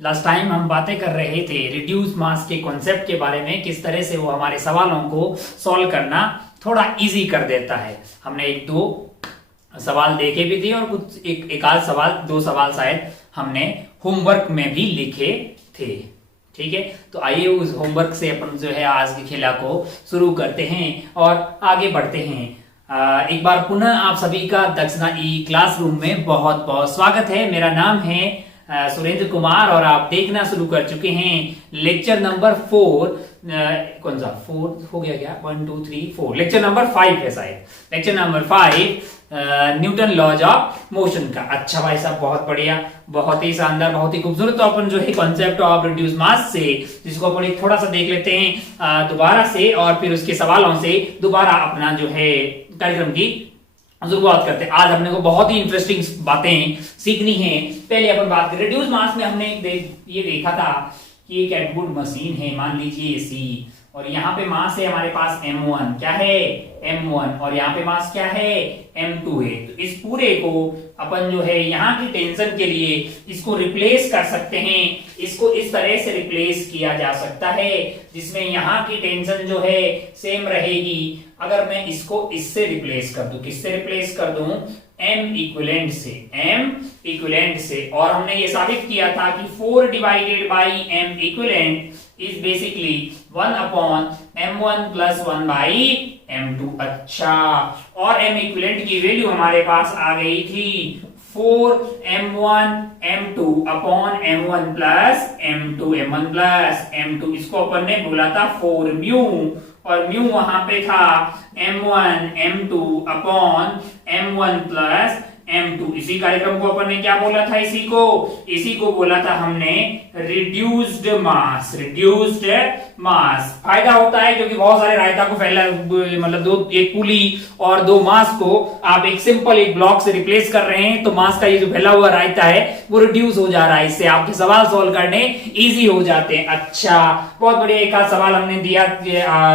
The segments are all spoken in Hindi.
लास्ट टाइम हम बातें कर रहे थे रिड्यूस मास के कॉन्सेप्ट के बारे में, किस तरह से वो हमारे सवालों को सॉल्व करना थोड़ा इजी कर देता है। हमने एक दो सवाल देखे भी थे और कुछ एक आध सवाल, दो सवाल शायद हमने होमवर्क में भी लिखे थे। ठीक है, तो आइए उस होमवर्क से अपन जो है आज की खेला को शुरू करते हैं और आगे बढ़ते हैं। एक बार पुनः आप सभी का दक्षिणा ई क्लासरूम में बहुत बहुत स्वागत है। मेरा नाम है सुरेंद्र कुमार और आप देखना शुरू कर चुके हैं लेक्चर नंबर 4। कौन सा 4 हो गया क्या? 1 2 3 4, लेक्चर नंबर 5 है शायद। Lecture number 5 Newton laws of motion का। अच्छा भाई साहब, बहुत बढ़िया, बहुत ही शानदार, बहुत ही खूबसूरत। तो अपन जो है कॉन्सेप्ट ऑफ रिड्यूस मास से, जिसको अपन थोड़ा सा देख लेते हैं दोबारा से और फिर उसके सवालों से दोबारा अपना जो है कार्यक्रम की शुरुआत करते हैं। आज हमने को बहुत ही इंटरेस्टिंग बातें सीखनी है। पहले अपन बात करें रिड्यूस मास में। हमने ये देखा था कि एक एटवुड मशीन है, मान लीजिए एसी, और यहाँ पे मास है हमारे पास m1, क्या है m1, और यहाँ पे मास क्या है m2 है। तो इस पूरे को अपन जो है यहाँ की टेंशन के लिए इसको रिप्लेस कर सकते हैं। इसको इस तरह से रिप्लेस किया जा सकता है जिसमें यहाँ की टेंशन जो है सेम रहेगी। अगर मैं इसको इससे रिप्लेस कर दूं, किससे रिप्लेस कर दूं? m इक्विवेलेंट से, m इक्विवेलेंट से। और हमने ये साबित किया था कि 4 divided by m equivalent is basically 1 upon m1 plus 1 by m2। अच्छा, और m इक्विवेलेंट की वैल्यू हमारे पास आ गई थी 4m1 m2 upon m1 plus m2, m1 plus m2। इसको अपन ने बोला था 4 म्यू, और म्यू वहां पे था m1 m2 upon m1 plus m2। इसी कार्यक्रम को अपन ने क्या बोला था? इसी को बोला था हमने रिड्यूस्ड मास। रिड्यूस्ड मास फायदा होता है क्योंकि बहुत सारे रायता को फैला, मतलब एक पुली और दो मास को आप एक सिंपल एक ब्लॉक से रिप्लेस कर रहे हैं, तो मास का ये जो फैला हुआ रायता है वो रिड्यूस हो जा रहा है। इससे आपके सवाल सॉल्व करने इजी हो जाते हैं। अच्छा, बहुत बढ़िया। एक आध सवाल हमने दिया,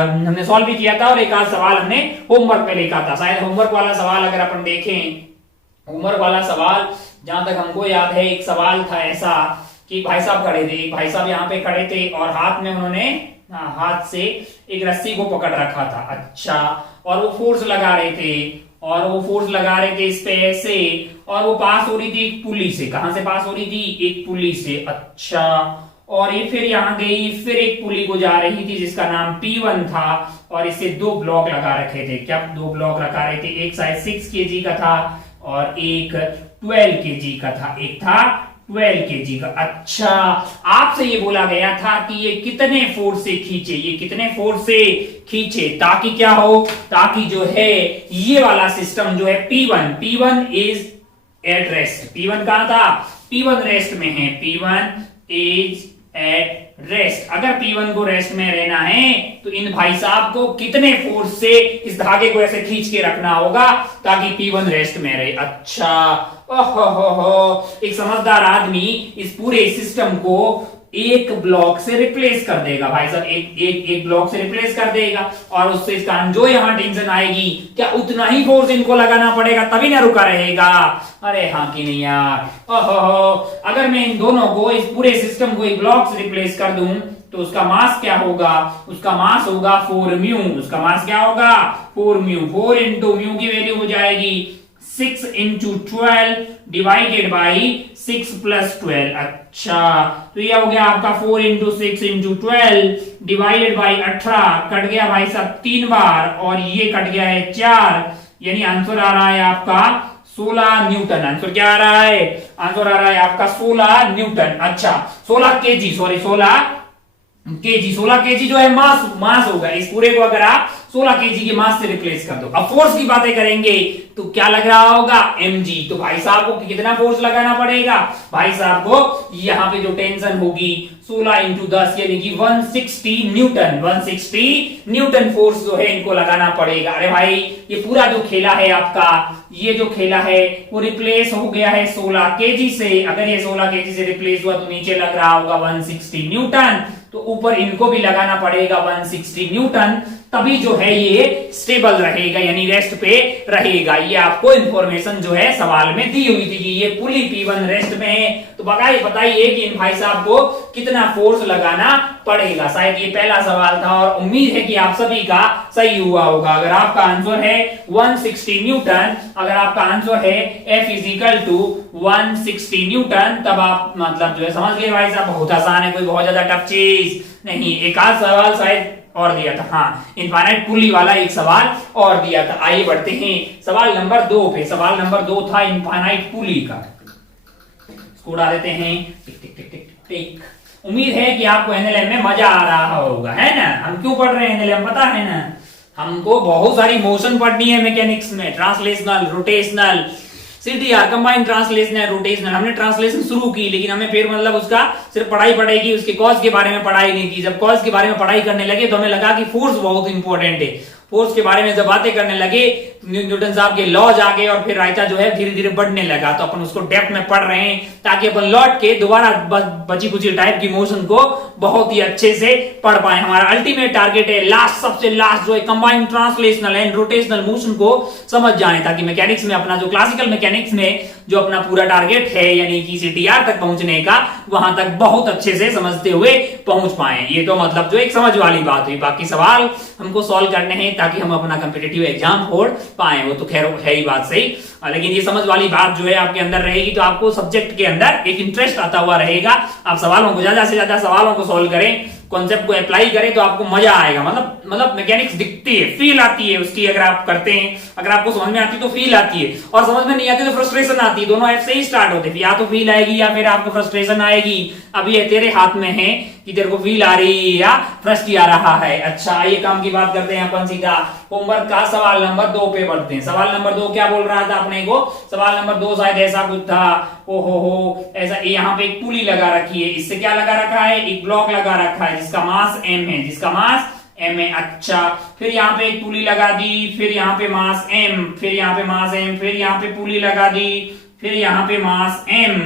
हमने सॉल्व भी किया था, और एक आध सवाल हमने होमवर्क में लिखा था। शायद होमवर्क वाला सवाल अगर अपन देखें, होमवर्क वाला सवाल जहां तक हमको याद है, एक सवाल था ऐसा कि भाई साहब खड़े थे, एक भाई साहब यहाँ पे खड़े थे और हाथ में उन्होंने हाथ से एक रस्सी को पकड़ रखा था। अच्छा, और वो फोर्स लगा रहे थे, इस पे ऐसे, और वो पास हो रही थी एक पुली से। कहां से पास हो रही थी? एक पुली से। अच्छा, और ये फिर यहाँ गई, फिर एक पुली को जा रही थी जिसका नाम P1 था, और इससे 2 ब्लॉक लगा रखे थे। क्या 2 ब्लॉक लगा रहे थे? एक शायद 6 kg का था और एक 12 kg का था। एक था 12 kg का। अच्छा, आपसे ये बोला गया था कि ये कितने फोर्स से खींचे, ताकि क्या हो, ताकि जो है ये वाला सिस्टम जो है P1 is at rest. P1 कहां था? P1 रेस्ट में है। P1 is at rest. अगर P1 को रेस्ट में रहना है तो इन भाई साहब को कितने फोर्स से इस धागे को ऐसे खींच के रखना होगा ताकि P1 रेस्ट में रहे। अच्छा, ओहो, एक समझदार आदमी इस पूरे सिस्टम को एक ब्लॉक से रिप्लेस कर देगा। भाई साहब एक ब्लॉक से रिप्लेस कर देगा, और उससे इसका जो यहां टेंशन आएगी, क्या उतना ही फोर्स इनको लगाना पड़ेगा तभी ना रुका रहेगा? अरे हाँ कि नहीं यार? ओहो, अगर मैं इन दोनों को, इस पूरे सिस्टम को एक ब्लॉक से रिप्लेस कर दूं तो उसका मास क्या होगा? उसका मास होगा 4 म्यू। उसका मास क्या होगा? 4 म्यू। 4 इंटू म्यू की वैल्यू हो जाएगी 6 इंटू 12 डिवाइडेड बाई 6 प्लस 12। अच्छा, तो यह हो गया आपका 4 into 6 into 12 divided by 18। Cut गया भाई साहब 3 बार, और ये कट गया है 4, यानी आंसर आ रहा है आपका 16 न्यूटन। आंसर क्या आ रहा है? आंसर आ रहा है आपका 16 न्यूटन। अच्छा, 16 केजी जो है मास होगा। इस पूरे को अगर आप 16 केजी के मास से रिप्लेस कर दो। अब फोर्स की बातें करेंगे तो क्या लग रहा होगा? mg। तो भाई साहब को कितना फोर्स लगाना पड़ेगा? भाई साहब को यहाँ पे जो टेंशन होगी 16 इंटू 10 यानी कि 160 न्यूटन। 160 न्यूटन फोर्स जो है इनको लगाना पड़ेगा। अरे भाई, ये पूरा जो खेला है आपका, ये जो खेला है वो रिप्लेस हो गया है 16 केजी से। अगर ये 16 केजी से रिप्लेस हुआ तो नीचे लग रहा होगा 160 न्यूटन, तो ऊपर इनको भी लगाना पड़ेगा 160 न्यूटन, तभी जो है ये स्टेबल रहेगा, यानी रेस्ट पे रहेगा। ये आपको इंफॉर्मेशन जो है सवाल में दी हुई थी कि ये पुली P1 रेस्ट में है, तो बताइए कि इन भाई साहब को कितना फोर्स लगाना पड़ेगा। शायद ये पहला सवाल था और उम्मीद है कि आप सभी का सही हुआ होगा। अगर आपका आंसर है 160 न्यूटन, अगर आपका आंसर है F = 160 न्यूटन, तब आप मतलब जो है समझ गए भाई साहब, बहुत आसान है, कोई बहुत ज्यादा टफ चीज नहीं। एक आध सवाल शायद और दिया था, हाँ इनफाइनाइट पुली वाला एक सवाल और दिया था। आइए बढ़ते हैं सवाल नंबर 2 पे। सवाल नंबर 2 था इनफाइनाइट पुली का, इसको उड़ा देते हैं। टिक टिक टिक टिक टिक। उम्मीद है कि आपको एनएलएम में मजा आ रहा होगा, है ना। हम क्यों पढ़ रहे हैं एनएलएम पता है ना, हमको बहुत सारी मोशन पढ़नी है मैकेनिक्स में, translational, rotational, CTR combined translational, rotational. हमने ट्रांसलेशन शुरू की, लेकिन हमें फिर मतलब उसका सिर्फ पढ़ाई पड़ेगी, उसके कॉज के बारे में पढ़ाई नहीं की। जब कॉज के बारे में पढ़ाई करने लगे तो हमें लगा कि फोर्स बहुत इंपॉर्टेंट है। फोर्स के बारे में जब बातें करने लगे, न्यूटन साहब के लॉज आ गए और फिर रायता जो है धीरे धीरे बढ़ने लगा, तो अपन उसको डेप्थ में पढ़ रहे हैं ताकि अपन लौट के दोबारा बची कुची टाइप की मोशन को बहुत ही अच्छे से पढ़ पाए। हमारा अल्टीमेट टारगेट है लास्ट, सबसे लास्ट जो है combined translational and rotational motion को समझ जाए, ताकि मैकेनिक्स में अपना जो क्लासिकल मैकेनिक्स में जो अपना पूरा टारगेट है यानी कि CTR तक पहुंचने का, वहां तक बहुत अच्छे से समझते हुए पहुंच पाए। ये तो मतलब जो एक समझ वाली बात हुई। बाकी सवाल हमको सॉल्व करने हैं ताकि हम अपना कॉम्पिटिटिव एग्जाम फोड़ पाए, वो तो खैर है ही बात सही। लेकिन ये समझ वाली बात जो है आपके अंदर रहेगी तो आपको सब्जेक्ट के अंदर एक इंटरेस्ट आता हुआ रहेगा। आप सवालों को ज्यादा से ज्यादा सवालों को सॉल्व करें, कॉन्सेप्ट को अप्लाई करें तो आपको मजा आएगा। मतलब मैकेनिक्स दिखती है, फील आती है उसकी। अगर आप करते हैं, अगर आपको समझ में आती है तो फील आती है, और समझ में नहीं आती तो फ्रस्ट्रेशन आती है। दोनों ऐसे ही स्टार्ट होते हैं, या तो फील आएगी या फिर आपको फ्रस्ट्रेशन आएगी। अब ये तेरे हाथ में है कि तेरे को फील आ रही है या फ्रस्ट आ रहा है। अच्छा आइए काम की बात करते हैं अपन सीधा होमवर्क का सवाल नंबर 2 पे बढ़ते हैं। सवाल नंबर 2 क्या बोल रहा था अपने को? सवाल नंबर 2 शायद ऐसा कुछ था, हो ऐसा, यहाँ पे एक पुली लगा रखी है, इससे क्या लगा रखा है, एक ब्लॉक लगा रखा है जिसका मास m है, जिसका मास m है। अच्छा फिर यहाँ पे एक पुली लगा दी, फिर यहाँ पे मास m, फिर यहाँ पे मास m, फिर यहाँ पे पुली लगा दी, फिर यहाँ पे मास m,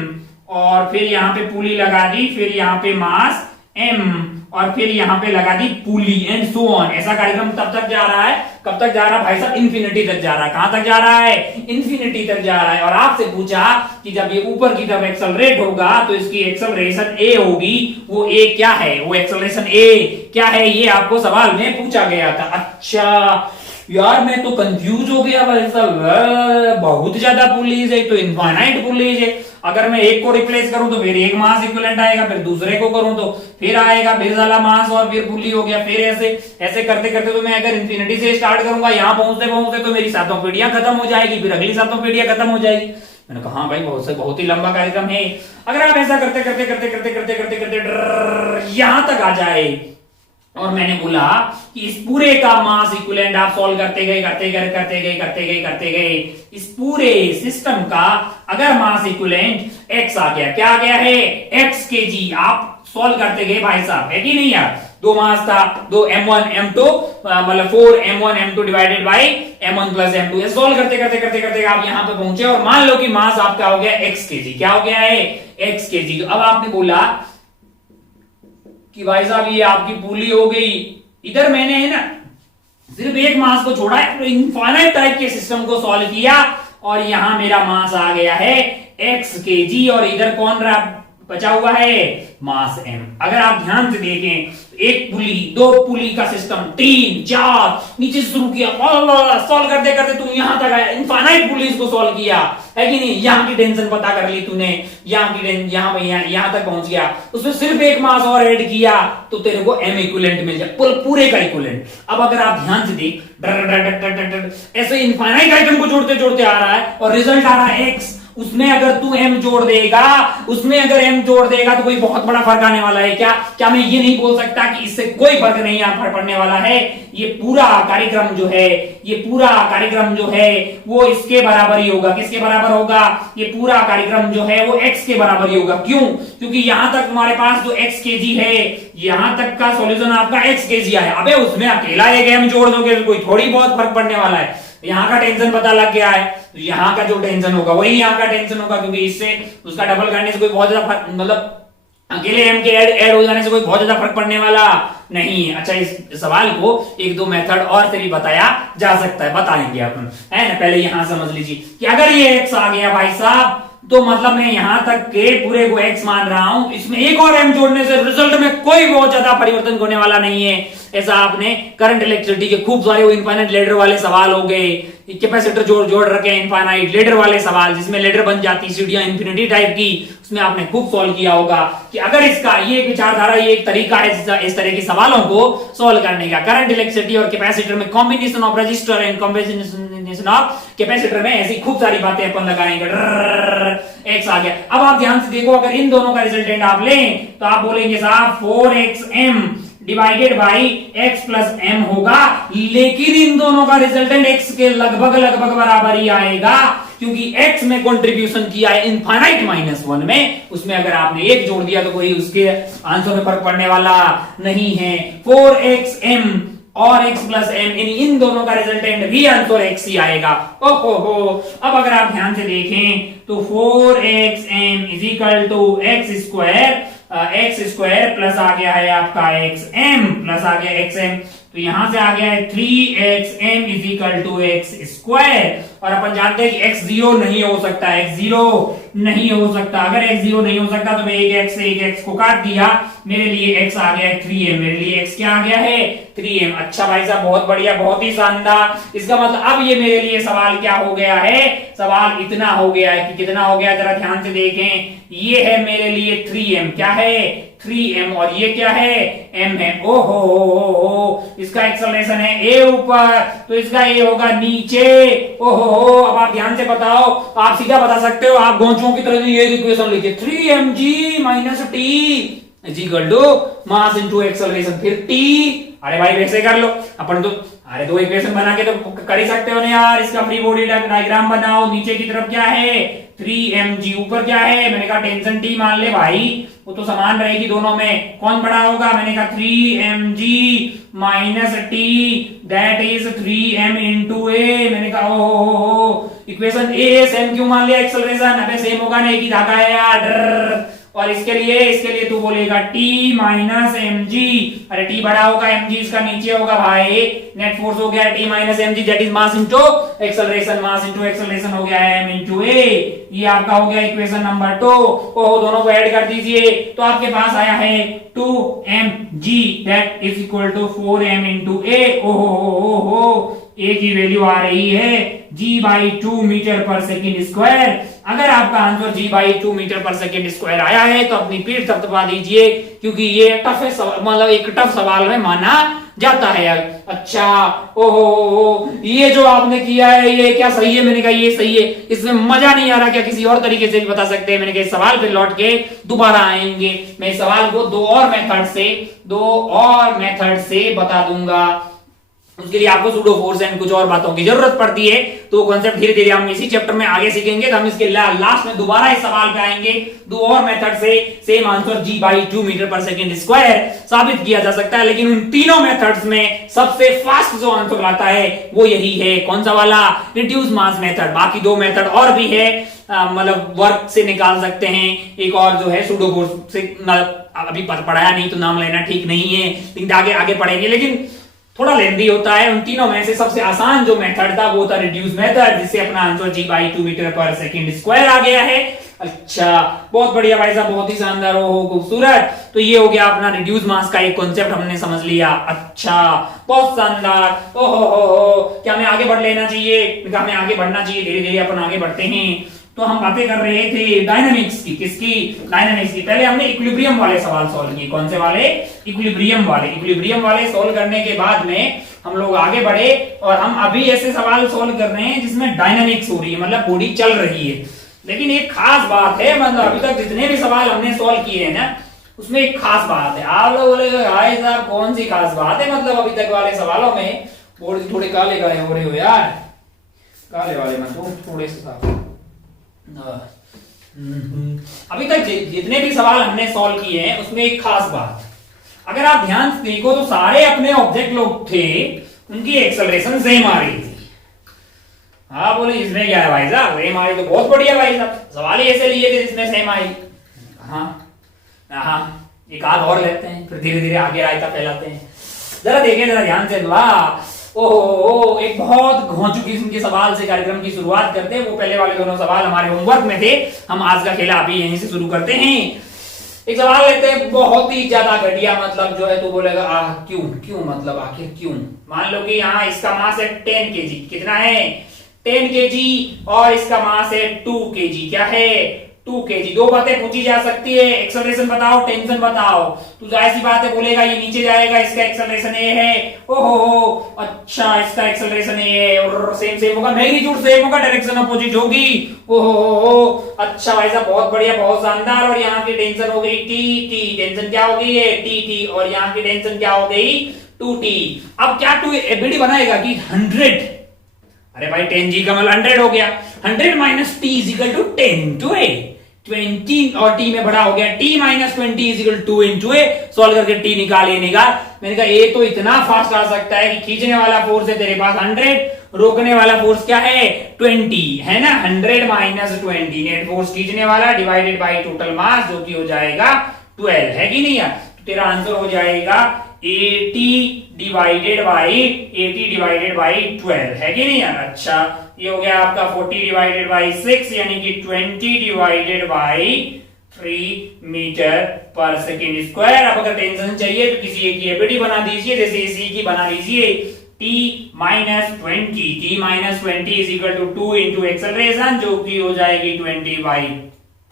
और फिर यहाँ पे पुली लगा दी, फिर यहाँ पे मास m, और फिर यहाँ पे लगा दी पुली, एंड सो ऑन। ऐसा कार्यक्रम तब तक जा रहा है, कब तक जा रहा है भाई साहब? इन्फिनिटी तक जा रहा है। कहां तक जा रहा है? इन्फिनिटी तक जा रहा है। और आपसे पूछा कि जब ये ऊपर की तरफ एक्सेलरेट होगा तो इसकी एक्सेलरेशन a होगी, वो a क्या है? वो एक्सेलरेशन a क्या है? ये आपको सवाल में पूछा गया था। अच्छा यार मैं तो कंफ्यूज हो गया भाई साहब, बहुत ज्यादा पुलीज है, तो इनफाइनाइट पुलीज है। अगर मैं एक को रिप्लेस करूं तो फिर एक मास इक्विवेलेंट आएगा, फिर दूसरे को करूं तो फिर आएगा, फिर साला मास और फिर पुली हो गया, फिर ऐसे ऐसे करते करते तो मैं अगर इंफिनिटी से स्टार्ट करूंगा, यहां पहुंचते पहुंचते तो मेरी 7 पीढ़ियां खत्म हो जाएगी, फिर अगली 7 पीढ़ियां खत्म हो जाएगी। मैंने कहा हाँ भाई बहुत ही लंबा कार्यक्रम है। अगर आप ऐसा करते करते करते करते करते करते करते यहां तक आ जाए, और मैंने बोला कि इस पूरे का मास इक्विवेलेंट आप सॉल्व करते गए, इस पूरे सिस्टम का अगर मास इक्विवेलेंट x आ गया, क्या आ गया है? x kg। आप सॉल्व करते गए भाई साहब, है कि नहीं यार? 2 मास था, 2 m1 m2 मतलब 4 m1 m2 divided by m1 plus m2। Solve करते करते आप यहां पे पहुंचे और मान लो कि मास आपका हो गया x kg। क्या हो गया है? x kg। तो अब आपने बोला कि भाई साहब ये आपकी पुली हो गई। इधर मैंने है ना सिर्फ एक मास को छोड़ा है, तो इनफाइनाइट टाइप के सिस्टम को सॉल्व किया और यहां मेरा मास आ गया है x kg, और इधर कौन रहा बचा हुआ है? मास m। अगर आप ध्यान से देखें, एक पुली, 2 पुली का सिस्टम, 3 4 नीचे से शुरू किया, सॉल्व करते करते तू यहां तक आया, इनफाइनाइट पुलीज को सॉल्व किया, है कि नहीं? यहां की टेंशन पता कर ली तूने, यहां तक पहुंच गया, उसमें सिर्फ एक मास और ऐड किया तो तेरे को m इक्विवेलेंट मिल जाए, पूरे का इक्विवेलेंट। अब अगर आप ध्यान से देख, ऐसे इनफाइनाइट आइटम को जोड़ते जोड़ते आ रहा है और रिजल्ट आ रहा है x। उसमें अगर तू m जोड़ देगा तो कोई बहुत बड़ा फर्क आने वाला है। क्या मैं ये नहीं बोल सकता कि इससे कोई फर्क नहीं पड़ने वाला है? ये पूरा कार्यक्रम जो है वो इसके बराबर ही होगा। किसके बराबर होगा? ये पूरा कार्यक्रम जो है वो x के बराबर ही होगा। क्यों? क्योंकि यहां तक तुम्हारे पास जो x kg है, यहां तक का सॉल्यूशन आपका x kg आया। अबे उसमें अकेला एक m जोड़ दोगे तो कोई थोड़ी बहुत फर्क पड़ने वाला है। यहाँ का टेंशन पता लग गया है, तो यहाँ का जो टेंशन होगा वही यहाँ का टेंशन होगा, क्योंकि इससे उसका डबल करने से कोई बहुत ज्यादा मतलब अकेले m के ऐड हो जाने से कोई बहुत ज्यादा फर्क पड़ने वाला नहीं है। अच्छा, इस सवाल को एक दो मेथड और से भी बताया जा सकता है, बताएंगे अपन, है ना। पहले यहां समझ लीजिए कि अगर ये x आ गया भाई साहब, तो मतलब मैं यहां तक के पूरे को x मान रहा हूं, इसमें एक और m जोड़ने से रिजल्ट में कोई बहुत ज्यादा परिवर्तन होने वाला नहीं है। ऐसा आपने करंट इलेक्ट्रिसिटी के खूब सारे वो इनफाइनाइट लेडर वाले सवाल हो गए, कैपेसिटर जोड़ रखे हैं इनफाइनाइट लेडर वाले सवाल, जिसमें लेडर बन जाती सीढ़ियां इंफिनिटी टाइप की, उसमें आपने खूब सॉल्व किया होगा कि अगर इसका ये विचारधारा, ये एक तरीका है इस तरह के सवालों को सॉल्व करने का। करंट इलेक्ट्रिसिटी और कैपेसिटर में combination of register and combination of capacitor में ऐसी खूब सारी बातें अपन लगाएंगे। एक्स आ गया। अब आप ध्यान से देखो, अगर इन दोनों का रिजल्टेंट आप लें तो आप बोलेंगे साहब 4xm divided by x plus m होगा, लेकिन इन दोनों का रिजल्टेंट x के लगभग बराबर ही आएगा, क्योंकि x में कंट्रीब्यूशन किया है इनफाइनाइट -1 में, उसमें अगर आपने एक जोड़ दिया तो कोई उसके आंसर में फर्क पड़ने वाला नहीं है। 4xm और x प्लस m, इन दोनों का रिजल्टेंट भी आंसर x ही आएगा। ओहो हो। अब अगर आप ध्यान से देखें तो 4xm is equal to x square plus आ गया है आपका xm प्लस आ गया xm, तो यहां से आ गया है 3xm is equal to x square. और अपन जानते हैं कि x 0 नहीं हो सकता, x 0 नहीं हो सकता। अगर x 0 नहीं हो सकता तो मैं एक x से एक x को काट दिया, मेरे लिए x आ गया है 3m, मेरे लिए x क्या आ गया है 3m। अच्छा भाई साहब, बहुत बढ़िया, बहुत ही शानदार। इसका मतलब अब ये मेरे लिए सवाल क्या हो गया है, सवाल इतना हो गया है कि कितना हो गया, जरा ध्यान से देखें, ये है मेरे लिए 3m, क्या है 3m, और ये क्या है m है। ओहो हो, इसका एक्सेलरेशन है a ऊपर, तो इसका a होगा नीचे। ओहो हो। अब आप ध्यान से बताओ, आप सीधा बता सकते हो, आप गोंचों की तरह ये इक्वेशन लिखिए, 3mg minus t is equal to mass into acceleration, फिर t। अरे भाई वैसे कर लो अपन तो, अरे दो इक्वेशन बना के तो कर ही सकते हो ना यार। इसका फ्री बॉडी डायग्राम बनाओ, नीचे की तरफ क्या है 3mg, ऊपर क्या है, मैंने कहा टेंशन t मान ले भाई, वो तो समान रहेगी दोनों में, कौन बड़ा होगा, मैंने कहा 3mg minus t that is 3m into a। मैंने कहा ओ इक्वेशन a सेम क्यों मान लिया, एक्सेलरेशन अबे सेम होगा ना, एक ही धागा है यार। और इसके लिए तू बोलेगा t माइनस mg, अरे t बड़ा होगा mg इसका नीचे होगा भाई, नेट फोर्स हो गया t minus mg that is mass into acceleration, mass into acceleration हो गया m इनटू a। ये आपका हो गया इक्वेशन नंबर 2। ओहो, दोनों को ऐड कर दीजिए तो आपके पास आया है 2mg that is equal to 4m into a। ओहो, a की वैल्यू आ रही है g/2 metre per second square. अगर आपका answer g/2 metre per second square आया है तो अपनी पीठ थपथपा दीजिए, क्योंकि ये टफ है, मतलब एक टफ सवाल में माना जाता है। अच्छा, ओहो, ये जो आपने किया है ये क्या सही है, मैंने कहा ये सही है, इसमें मजा नहीं आ रहा, क्या किसी और तरीके से भी बता सकते हैं। मैंने कहा इस सवाल पे लौट के दोबारा आएंगे, मैं इस सवाल को दो और मेथड से बता दूंगा। उसके लिए आपको सूडो फोर्स एंड कुछ और बातों की जरूरत पड़ती है, तो कॉन्सेप्ट धीरे धीरे हम इसी चैप्टर में आगे सीखेंगे। तो हम इसके लास्ट में दोबारा इस सवाल पे आएंगे, दो और मेथड से same answer g/2 metre per second square साबित किया जा सकता है। लेकिन उन तीनों मेथड्स में सबसे फास्ट जो आंसर आता है वो यही है, कौन सा वाला, रिड्यूस मास मेथड। बाकी दो मेथड और भी है, मतलब वर्क से निकाल सकते हैं, एक और जो है सूडो फोर्स से, अभी पढ़ाया नहीं तो नाम लेना ठीक नहीं है, लेकिन आगे पढ़ेंगे, लेकिन थोड़ा लेंदी होता है। उन तीनों में से सबसे आसान जो मेथड था वो था रिड्यूस मेथड, जिससे अपना answer g/2 metre per second square आ गया है। अच्छा, बहुत बढ़िया भाई साहब, बहुत ही शानदार, हो खूबसूरत। तो ये हो गया अपना रिड्यूस मास का एक कॉन्सेप्ट हमने समझ लिया। अच्छा, बहुत शानदार। ओहो, क्या हमें आगे बढ़ लेना चाहिए, हमें आगे बढ़ना चाहिए, धीरे धीरे अपन आगे बढ़ते हैं। तो हम बातें कर रहे थे डायनामिक्स की, किसकी, डायनामिक्स की। पहले हमने इक्विलिब्रियम वाले सवाल सॉल्व किए, कौन से वाले, इक्विलिब्रियम वाले सॉल्व करने के बाद में हम लोग आगे बढ़े और हम अभी ऐसे सवाल सॉल्व कर रहे हैं जिसमें डायनामिक्स हो रही है, मतलब बॉडी चल रही है। लेकिन एक खास बात है, मतलब अभी तक जितने भी सवाल हमने सॉल्व किए हैं ना, उसमें एक खास बात है। आप लोग बोले भाई साहब कौन सी खास बात है, मतलब अभी तक वाले सवालों में बॉडी थोड़े काले काले हो रहे हो यार, काले वाले में तो थोड़े से अभी तक जितने भी सवाल हमने सॉल्व किए हैं उसमें एक खास बात, अगर आप ध्यान से देखो तो सारे अपने ऑब्जेक्ट लोग थे, उनकी एक्सेलरेशन सेम आ रही थी। हाँ बोले इसमें क्या है भाई साहब, सेम आ रही तो बहुत बढ़िया भाई साहब, सवाल ही ऐसे लिए थे जिसमें सेम आई। हाँ एक आध और लेते हैं, फिर धीरे धीरे आगे रायता फैलाते हैं। जरा देखें, जरा ध्यान से। वाह, ओहो, एक बहुत घोंचू किस्म के सवाल से कार्यक्रम की शुरुआत करते हैं। वो पहले वाले दोनों सवाल हमारे होमवर्क में थे, हम आज का खेला अभी यहीं से शुरू करते हैं। एक सवाल लेते हैं बहुत ही ज्यादा घटिया, मतलब जो है तो बोलेगा क्यों क्यों, मतलब आखिर क्यों। मान लो कि यहाँ इसका मास है 10 kg, कितना है 10 kg, और इसका मास है 2 kg, क्या है 2 kg। दो बातें पूछी जा सकती है, एक्सेलरेशन बताओ, टेंशन बताओ। तो जाहिर सी बात है बोलेगा ये नीचे जाएगा, इसका एक्सेलरेशन ए है। ओहो, अच्छा, इसका एक्सेलरेशन ए है, और सेम होगा, मैग्नीट्यूड सेम होगा, डायरेक्शन अपोजिट होगी। ओहो, अच्छा भाई साहब, बहुत बढ़िया, बहुत शानदार। और यहाँ की टेंशन हो गई टी, टेंशन क्या हो गई है टी, और यहाँ की टेंशन क्या हो गई 2t। अब क्या टू एबीडी बनाएगा कि 100, अरे भाई 10g का मतलब 100 हो गया। 100 minus T is equal to 10 to a, 20, और t में बड़ा हो गया, t minus 20 is equal to 2 into a। Solve करके t निकाल, ये निकाल। मैंने कहा ये तो इतना फास्ट आ सकता है कि खींचने वाला फोर्स है तेरे पास 100, रोकने वाला फोर्स क्या है 20, है ना। 100 माइनस 20, नेट फोर्स खींचने वाला डिवाइडेड बाई टोटल मास, जो कि हो जाएगा 12, है कि नहीं यार। तो तेरा आंसर हो जाएगा 80 डिवाइडेड बाई 12, है कि नहीं यार। अच्छा, ये हो गया आपका 40 डिवाइडेड बाई 6, यानी कि 20 डिवाइडेड बाई 3 मीटर पर सेकेंड स्क्वायर। अब अगर टेंशन चाहिए तो किसी एक की एबीडी बना दीजिए, जैसे इसी की बना लीजिए, t minus 20 is equal to 2 into acceleration, जो कि हो जाएगी 20 बाई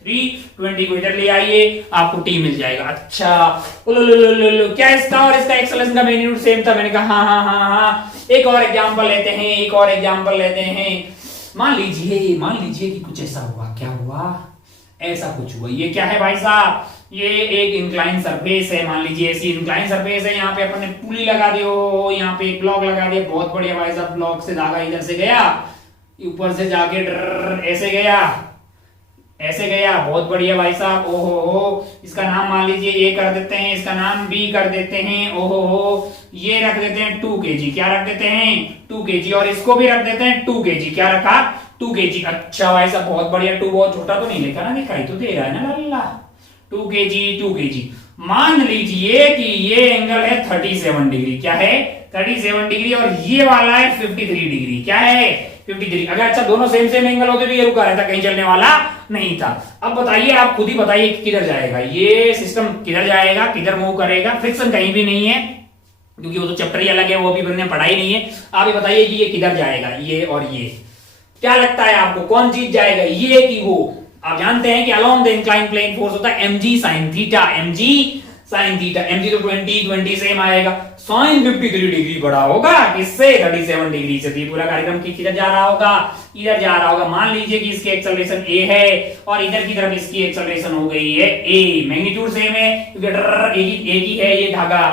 20 को इधर ले आइए, आपको t मिल जाएगा। अच्छा, क्या इसका और इसका एक्सेलरेशन का मैग्नीट्यूड सेम था। मैंने कहा हाँ। एक और एग्जांपल लेते हैं। मान लीजिए कि कुछ ऐसा हुआ। क्या हुआ? ऐसा कुछ हुआ। ये क्या है भाई साहब? ये एक इंक्लाइन सरफेस है। मान लीजिए ऐसी इंक्लाइन सरफेस है, यहाँ पे अपन ने पुली लगा दी हो, यहाँ पे एक ब्लॉक लगा दिया, बहुत बढ़िया भाई साहब। ब्लॉक से धागा इधर से गया, ऊपर से जाके ऐसे गया, बहुत बढ़िया भाई साहब। ओहो हो, इसका नाम मान लीजिए ए कर देते हैं, इसका नाम बी कर देते हैं। ओहो हो, ये रख देते हैं 2 kg, क्या रख देते हैं 2 kg, और इसको भी रख देते हैं 2 kg, क्या रखा 2 kg। अच्छा भाई साहब, बहुत बढ़िया। 2 बहुत छोटा तो नहीं लिखा ना, दिखाई तो दे रहा है ना लल्ला। 2 kg। मान लीजिए कि ये एंगल है 37 डिग्री, क्या है 37 डिग्री, और ये वाला है 53 डिग्री, क्या है 53। अगर अच्छा दोनों सेम एंगल होते तो ये रुका रहता, कहीं चलने वाला नहीं था। अब बताइए, आप खुद ही बताइए किधर जाएगा ये सिस्टम, किधर जाएगा, किधर मूव करेगा। फ्रिक्शन कहीं भी नहीं है, क्योंकि वो तो चैप्टर ही अलग है, वो भी हमने पढ़ाई नहीं है। आप ये बताइए कि ये किधर जाएगा, ये और ये। क्या लगता है आपको, कौन चीज जाएगा, ये कि वो? आप जानते हैं कि along the incline plane force होता है mg sin थीटा, mg तो 20 सेम आएगा, sin 53 डिग्री बड़ा होगा किससे 37 डिग्री से। पूरा कार्यक्रम किधर जा रहा होगा, इधर जा रहा होगा। मान लीजिए कि इसकी एक्सेलरेशन a है, और इधर की तरफ इसकी एक्सेलरेशन हो गई है a, मैग्नीट्यूड सेम है क्योंकि एक ही है ये धागा।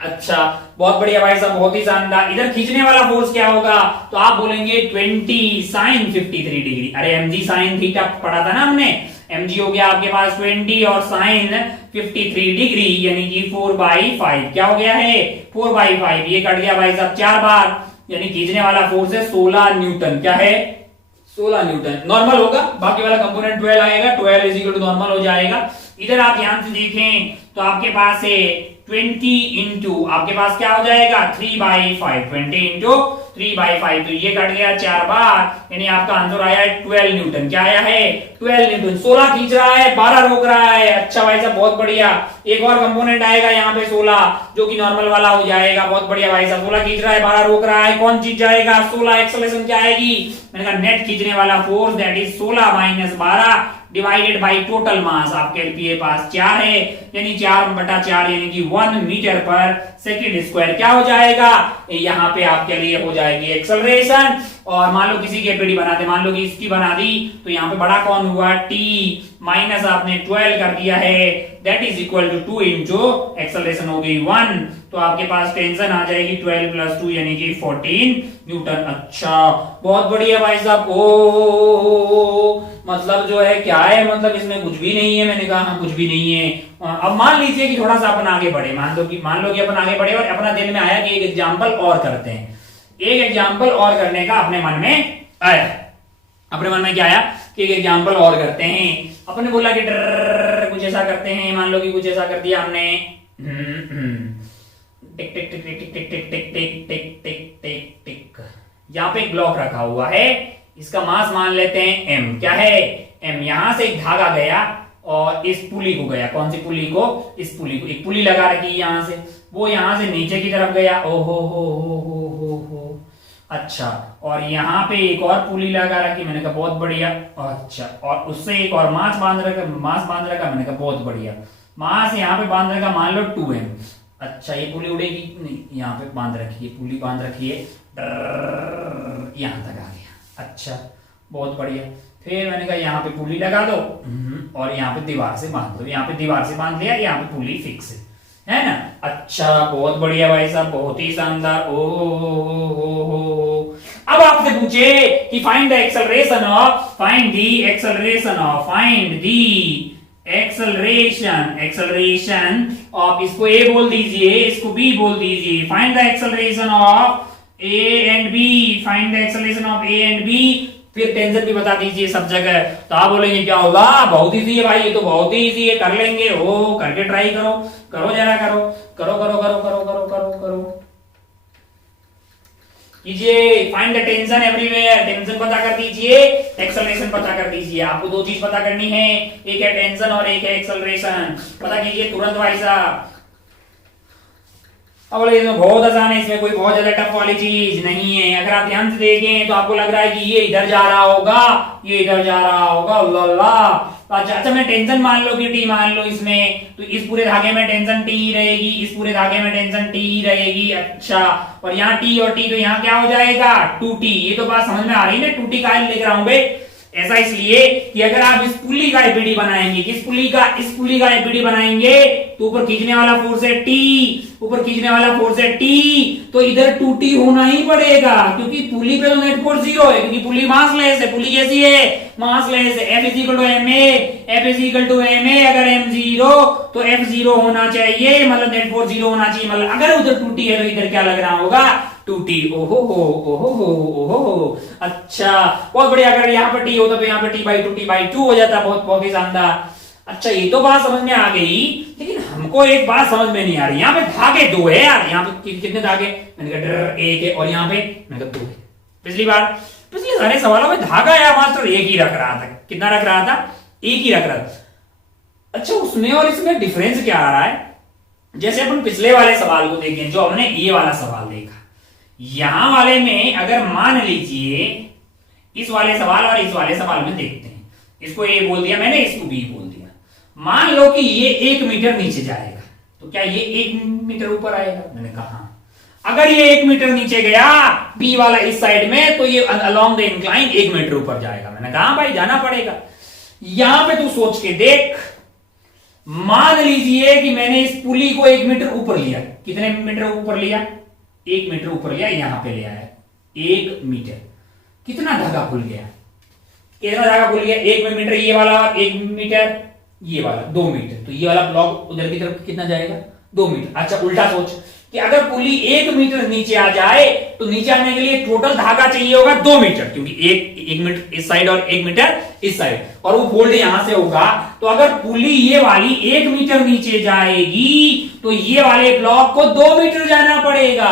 अच्छा, बहुत बढ़िया भाई साहब, बहुत ही शानदार। इधर खींचने वाला फोर्स क्या होगा, तो आप बोलेंगे 20 sin 53 डिग्री। अरे mg sin थीटा पढ़ा था ना हमने, mg हो गया आपके पास 20 और sin 53 डिग्री, यानी कि 4/5, क्या हो गया है 4/5। ये कट गया भाई साहब 4 बार, यानी खींचने वाला फोर्स है 16 न्यूटन, क्या है 16 न्यूटन। नॉर्मल होगा, बाकी वाला कंपोनेंट 12 आएगा, 12 इज इक्वल टू नॉर्मल हो जाएगा। इधर आप ध्यान से देखें तो आपके पास है 20 इंटू, आपके पास क्या हो जाएगा 3/5, 20 इंटू 3/5, तो ये कट गया 4 बार, यानी आपका आंसर आया है 12 न्यूटन। क्या आया है 12 न्यूटन। 16 खींच रहा है, 12 रोक रहा है। अच्छा भाई साहब, बहुत बढ़िया। एक और कंपोनेंट आएगा यहाँ पे 16, जो कि नॉर्मल वाला हो जाएगा। बहुत बढ़िया भाई साहब, 16 खींच रहा है, 12 रोक रहा है, कौन चीज जाएगा 16। एक्सेलरेशन क्या आएगी, मैंने कहा नेट खींचने वाला force, that is 16 minus 12 divided by total mass. आपके पास 4 है, यानी 4/4, यानी कि 1 मीटर पर सेकेंड स्क्वायर। क्या हो जाएगा, यहाँ पे आपके लिए हो जाएगी एक्सेलरेशन। और मान लो किसी की एपीडी बनाते, मान लो कि इसकी बना दी, तो यहाँ पे बड़ा कौन हुआ t, माइनस आपने 12 कर दिया है, that is equal to 2 into acceleration हो गई 1, तो आपके पास टेंशन आ जाएगी 12 + 2 यानी कि 14 न्यूटन। अच्छा, बहुत बढ़िया भाई साहब। ओ मतलब जो है क्या है, मतलब इसमें कुछ भी नहीं है। मैंने कहा हाँ कुछ भी नहीं है। अब मान लीजिए कि थोड़ा सा अपन आगे बढ़े, मान लो कि अपन आगे बढ़े, और अपना दिल में आया कि एक एग्जाम्पल और करते हैं। एक एग्जाम्पल और करने का अपने मन में आया, अपने मन में क्या आया कि एक एग्जाम्पल और करते हैं। अपने बोला कि कुछ ऐसा करते हैं, मान लो कि कुछ ऐसा कर दिया हमने, टिक टिक टिक टिक टिक टिक टिक टिक टिक टिक टिक टिक टिक, यहाँ पे एक ब्लॉक रखा हुआ है, इसका मास मान लेते हैं m, क्या है m। यहां से एक धागा गया और इस पुली को गया, कौन सी पुली को, इस पुली को, एक पुली लगा रखी है यहां से, वो यहां से नीचे की तरफ गया, ओ हो, अच्छा, और यहाँ पे एक और पुली लगा रखी, मैंने कहा बहुत बढ़िया, अच्छा, और उससे एक और मास बांध रखा, मैंने कहा बहुत बढ़िया, मास यहाँ पे बांध रखा, मान लो 2m, अच्छा, ये पुली उड़ेगी नहीं, यहाँ पे बांध रखी है, पुली बांध रखी है, यहां तक आ गया, अच्छा, बहुत बढ़िया। फिर मैंने कहा यहाँ पे पुली लगा दो और यहाँ पे दीवार से बांध दो, यहाँ पे दीवार से बांध लिया, यहाँ पे पुली फिक्स है ना, अच्छा, बहुत बढ़िया भाई साहब, बहुत ही शानदार। ओ अब आपसे पूछे कि find the acceleration of acceleration of, इसको ए बोल दीजिए, इसको बी बोल दीजिए, find the acceleration of A and B, find the acceleration of A and B, फिर टेंशन भी बता दीजिए सब जगह। तो आप बोलेंगे क्या होगा, बहुत इजी है भाई, ये तो बहुत ही इजी है, कर लेंगे, ओ करके ट्राई करो, करो जरा, करो करो करो करो करो करो करो करो कीजिए। Find the tension everywhere, tension पता कर दीजिए, एक्सेलरेशन पता कर दीजिए। आपको दो चीज पता करनी है, एक है टेंशन और एक है एक्सेलरेशन, पता कीजिए तुरंत भाई साहब। अब बोले इसमें बहुत आसान है, इसमें कोई बहुत ज्यादा टफ वाली चीज नहीं है। अगर आप ध्यान से देखें तो आपको लग रहा है कि ये इधर जा रहा होगा, ये इधर जा रहा होगा, अल्लाह। अच्छा, मैं टेंशन मान लो कि टी मान लो इसमें, तो इस पूरे धागे में टेंशन टी रहेगी, इस पूरे धागे में टेंशन टी रहेगी, अच्छा, और यहाँ टी और टी, तो यहाँ क्या हो जाएगा 2t। ये तो बात समझ में आ रही है ना, 2t का लिख रहा हूं भाई, ऐसा इसलिए कि अगर आप इस पुली का एबीडी बनाएंगे, इस पुली का एबीडी बनाएंगे, तो ऊपर खींचने वाला फोर्स है टी, ऊपर खींचने वाला फोर्स है टी, तो इधर 2t होना ही पड़ेगा, क्योंकि पुली पे तो नेट फोर्स 0 है, क्योंकि पुली मासलेस है, पुली कैसी है, मासलेस है। F is equal to ma, अगर m 0 तो F 0 होना चाहिए, मतलब नेट फोर्स 0 होना चाहिए, मतलब अगर उधर 2t है तो इधर क्या लग रहा होगा 2t। ओहो, अच्छा, बहुत बढ़िया। अगर यहाँ पे t होता तो यहाँ पे t/2 हो जाता, बहुत ही शानदार। अच्छा, ये तो बात समझ में आ गई, लेकिन हमको एक बात समझ में नहीं आ रही, यहाँ पे धागे 2 है यार, यहाँ पे कितने धागे, मैंने कहा 1 है, और यहाँ पे मैंने कहा 2 है। पिछले सारे सवालों में धागा या मास्टर एक ही रख रहा था, कितना रख रहा था, एक ही रख रहा था। अच्छा, उसमें और इसमें डिफरेंस क्या आ रहा है, जैसे अपन पिछले वाले सवाल को देखें, जो हमने ये वाला सवाल देखा, यहां वाले में अगर मान लीजिए इस वाले सवाल और इस वाले सवाल में देखते हैं, इसको ए बोल दिया मैंने, इसको बी बोल दिया, मान लो कि ये 1 मीटर नीचे जाएगा, तो क्या ये 1 मीटर ऊपर आएगा, मैंने कहा अगर ये 1 मीटर नीचे गया बी वाला इस साइड में, तो ये अलोंग द इंक्लाइन 1 मीटर ऊपर जाएगा, मैंने कहा भाई जाना पड़ेगा। यहां पे तू सोच के देख, मान लीजिए कि मैंने इस पुली को 1 मीटर ऊपर लिया, कितने मीटर ऊपर लिया, 1 मीटर ऊपर लिया, यहां पे लिया है 1 मीटर, कितना धागा खुल गया, कितना धागा खुल गया, 1 मीटर ये वाला, 1 मीटर ये वाला 2 मीटर, तो ये वाला ब्लॉक उधर की तरफ कितना जाएगा 2 मीटर। अच्छा, उल्टा सोच कि अगर पुली 1 मीटर नीचे आ जाए, तो नीचे आने के लिए टोटल धागा चाहिए होगा 2 मीटर, क्योंकि 1 मीटर इस साइड और 1 मीटर इस साइड, और वो फोल्ड यहां से होगा, तो अगर पुली ये वाली 1 मीटर नीचे जाएगी, तो ये वाले ब्लॉक को 2 मीटर जाना पड़ेगा।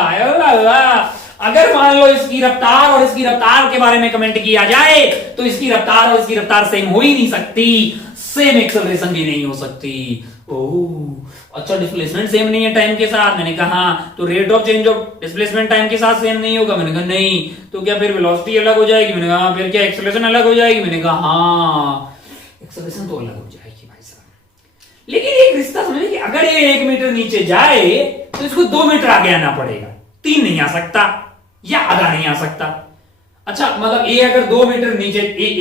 अगर मान लो इसकी रफ्तार और इसकी रफ्तार के बारे में कमेंट किया जाए, तो इसकी रफ्तार और इसकी रफ्तार सेम हो ही नहीं सकती, सेम एक्सेलरेशन भी नहीं हो सकती। ओह, अच्छा, डिस्प्लेसमेंट सेम नहीं है टाइम के साथ, मैंने कहा तो rate of change of displacement time के साथ सेम नहीं होगा, मैंने कहा नहीं, तो क्या फिर वेलोसिटी अलग हो जाएगी, मैंने कहा फिर क्या एक्सेलरेशन अलग हो जाएगी, मैंने कहा हाँ, एक्सेलरेशन तो अलग हो जाएगी भाई साहब। लेकिन एक रिश्ता समझिए कि अगर ये 1 मीटर नीचे जाए, तो इसको 2 मीटर आगे आना पड़ेगा, 3 नहीं आ सकता, या आधा नहीं आ सकता। अच्छा, मतलब ये अगर 2 मीटर नीचे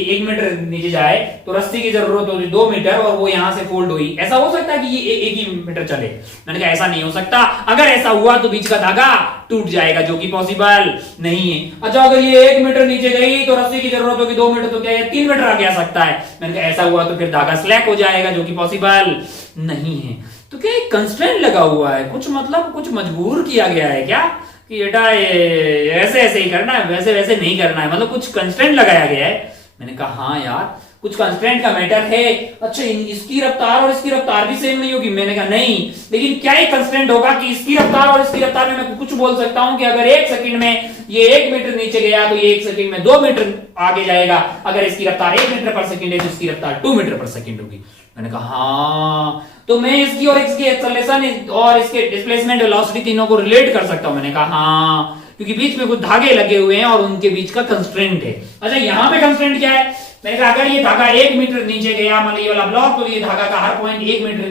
1 मीटर नीचे जाए, तो रस्सी की जरूरत होगी 2 मीटर, और वो यहां से फोल्ड हुई, ऐसा हो सकता है कि ये 1 ही मीटर चले, मैंने कहा ऐसा नहीं हो सकता, अगर ऐसा हुआ तो बीच का धागा टूट जाएगा, जो कि पॉसिबल नहीं है। अच्छा, अगर ये 1 मीटर नीचे गई, तो रस्सी की जरूरत होगी 2 मीटर, तो क्या ये 3 मीटर आगे आ सकता है, मैंने कहा ऐसा हुआ तो फिर धागा स्लैक हो जाएगा, जो कि पॉसिबल नहीं है। तो क्या एक कंस्ट्रेंट लगा हुआ है, कुछ मतलब कुछ मजबूर किया गया है क्या, कि बेटा ऐसे ऐसे ही करना है, वैसे वैसे नहीं करना है, मतलब कुछ कंस्ट्रेंट लगाया गया है। मैंने कहा हाँ यार, कुछ कंस्ट्रेंट का मैटर है। अच्छा, इसकी रफ्तार और इसकी रफ्तार भी सेम नहीं होगी। मैंने कहा नहीं, लेकिन क्या एक कंस्ट्रेंट होगा कि इसकी रफ्तार और इसकी रफ्तार में मैं कुछ बोल सकता हूं कि अगर 1 सेकंड में ये 1 मीटर नीचे गया तो ये 1 सेकंड में 2 मीटर आगे जाएगा। अगर इसकी रफ्तार 1 मीटर पर सेकंड है तो इसकी रफ्तार 2 मीटर पर सेकंड होगी। मैंने कहा हाँ, तो मैं इसकी और इसकी एक्सेलरेशन और इसके डिस्प्लेसमेंट वेलोसिटी तीनों को रिलेट कर सकता हूं। मैंने कहा हाँ, क्योंकि बीच में कुछ धागे लगे हुए हैं और उनके बीच का कंस्ट्रेंट है। अच्छा, यहां पे कंस्ट्रेंट क्या है? मैंने कहा अगर ये धागा 1 मीटर नीचे गया, मतलब ये वाला ब्लॉक, तो ये धागा का हर पॉइंट 1 मीटर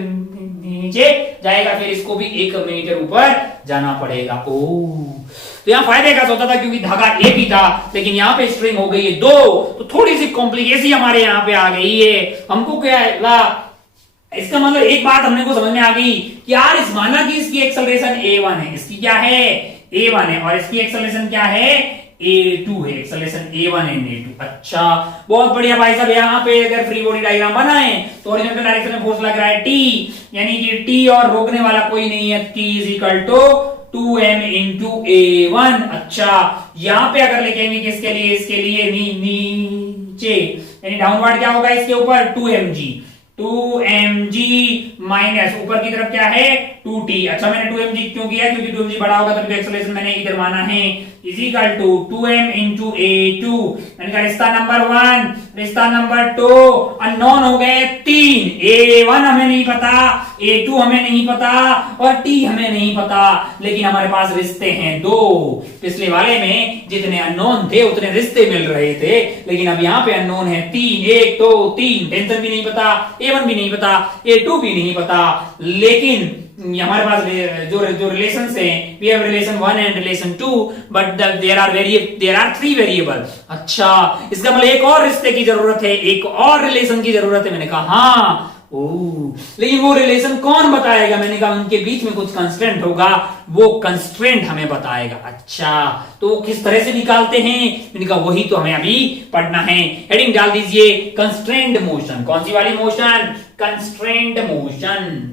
नीचे जाएगा, फिर इसको भी 1 मीटर ऊपर जाना पड़ेगा। तो यहाँ फायदे का होता था क्योंकि धागा एक ही था, लेकिन यहाँ पे स्ट्रिंग हो गई है 2, तो थोड़ी सी कॉम्प्लिकेसी हमारे यहाँ पे आ गई है। हमको क्या है इसका मतलब एक बात हमने को समझ में आ गई कि यार इस माना कि इसकी एक्सेलरेशन a1 है, इसकी क्या है a1 है, और इसकी एक्सेलरेशन क्या है a2 है, एक्सेलरेशन a1 एंड a2। अच्छा, बहुत बढ़िया भाई साहब। यहाँ पे अगर फ्री बॉडी डायग्राम बनाए तो हॉरिजॉन्टल डायरेक्शन में फोर्स लग रहा है T, यानी कि T और रोकने वाला कोई नहीं है, T is equal to 2m into a1। अच्छा, यहाँ पे अगर लिखेंगे किसके लिए, इसके लिए नीचे, यानी डाउनवर्ड क्या होगा इसके ऊपर 2mg माइनस ऊपर की तरफ क्या है 2t। अच्छा, मैंने 2mg क्यों किया? क्योंकि 2mg बड़ा होगा तो एक्सेलरेशन मैंने इधर माना है is equal to 2m into a2। मैंने कहा रिश्ता नंबर 1, रिश्ता नंबर 2, अननोन हो गए 3। a1 हमें नहीं पता, a2 हमें नहीं पता और t हमें नहीं पता, लेकिन हमारे पास रिश्ते हैं 2। पिछले वाले में जितने अननोन थे उतने रिश्ते मिल रहे थे, लेकिन अब यहाँ पे अननोन है 3, 1 2 3। टेंशन भी नहीं पता, a1 भी नहीं पता, a2 भी नहीं पता, लेकिन हमारे पास जो रिलेशंस हैं, we have relation 1 and relation 2, but there are 3 variable. अच्छा, इसका मतलब एक और रिश्ते की जरूरत है, एक और रिलेशन की जरूरत है। मैंने कहा हाँ, लेकिन वो रिलेशन कौन बताएगा? मैंने कहा उनके बीच में कुछ कंस्ट्रेंट होगा, वो कंस्ट्रेंट हमें बताएगा। अच्छा, तो वो किस तरह से निकालते हैं? मैंने कहा वही तो हमें अभी पढ़ना है। हेडिंग डाल दीजिए कंस्ट्रेंट मोशन। कौन सी वाली motion? Constraint motion,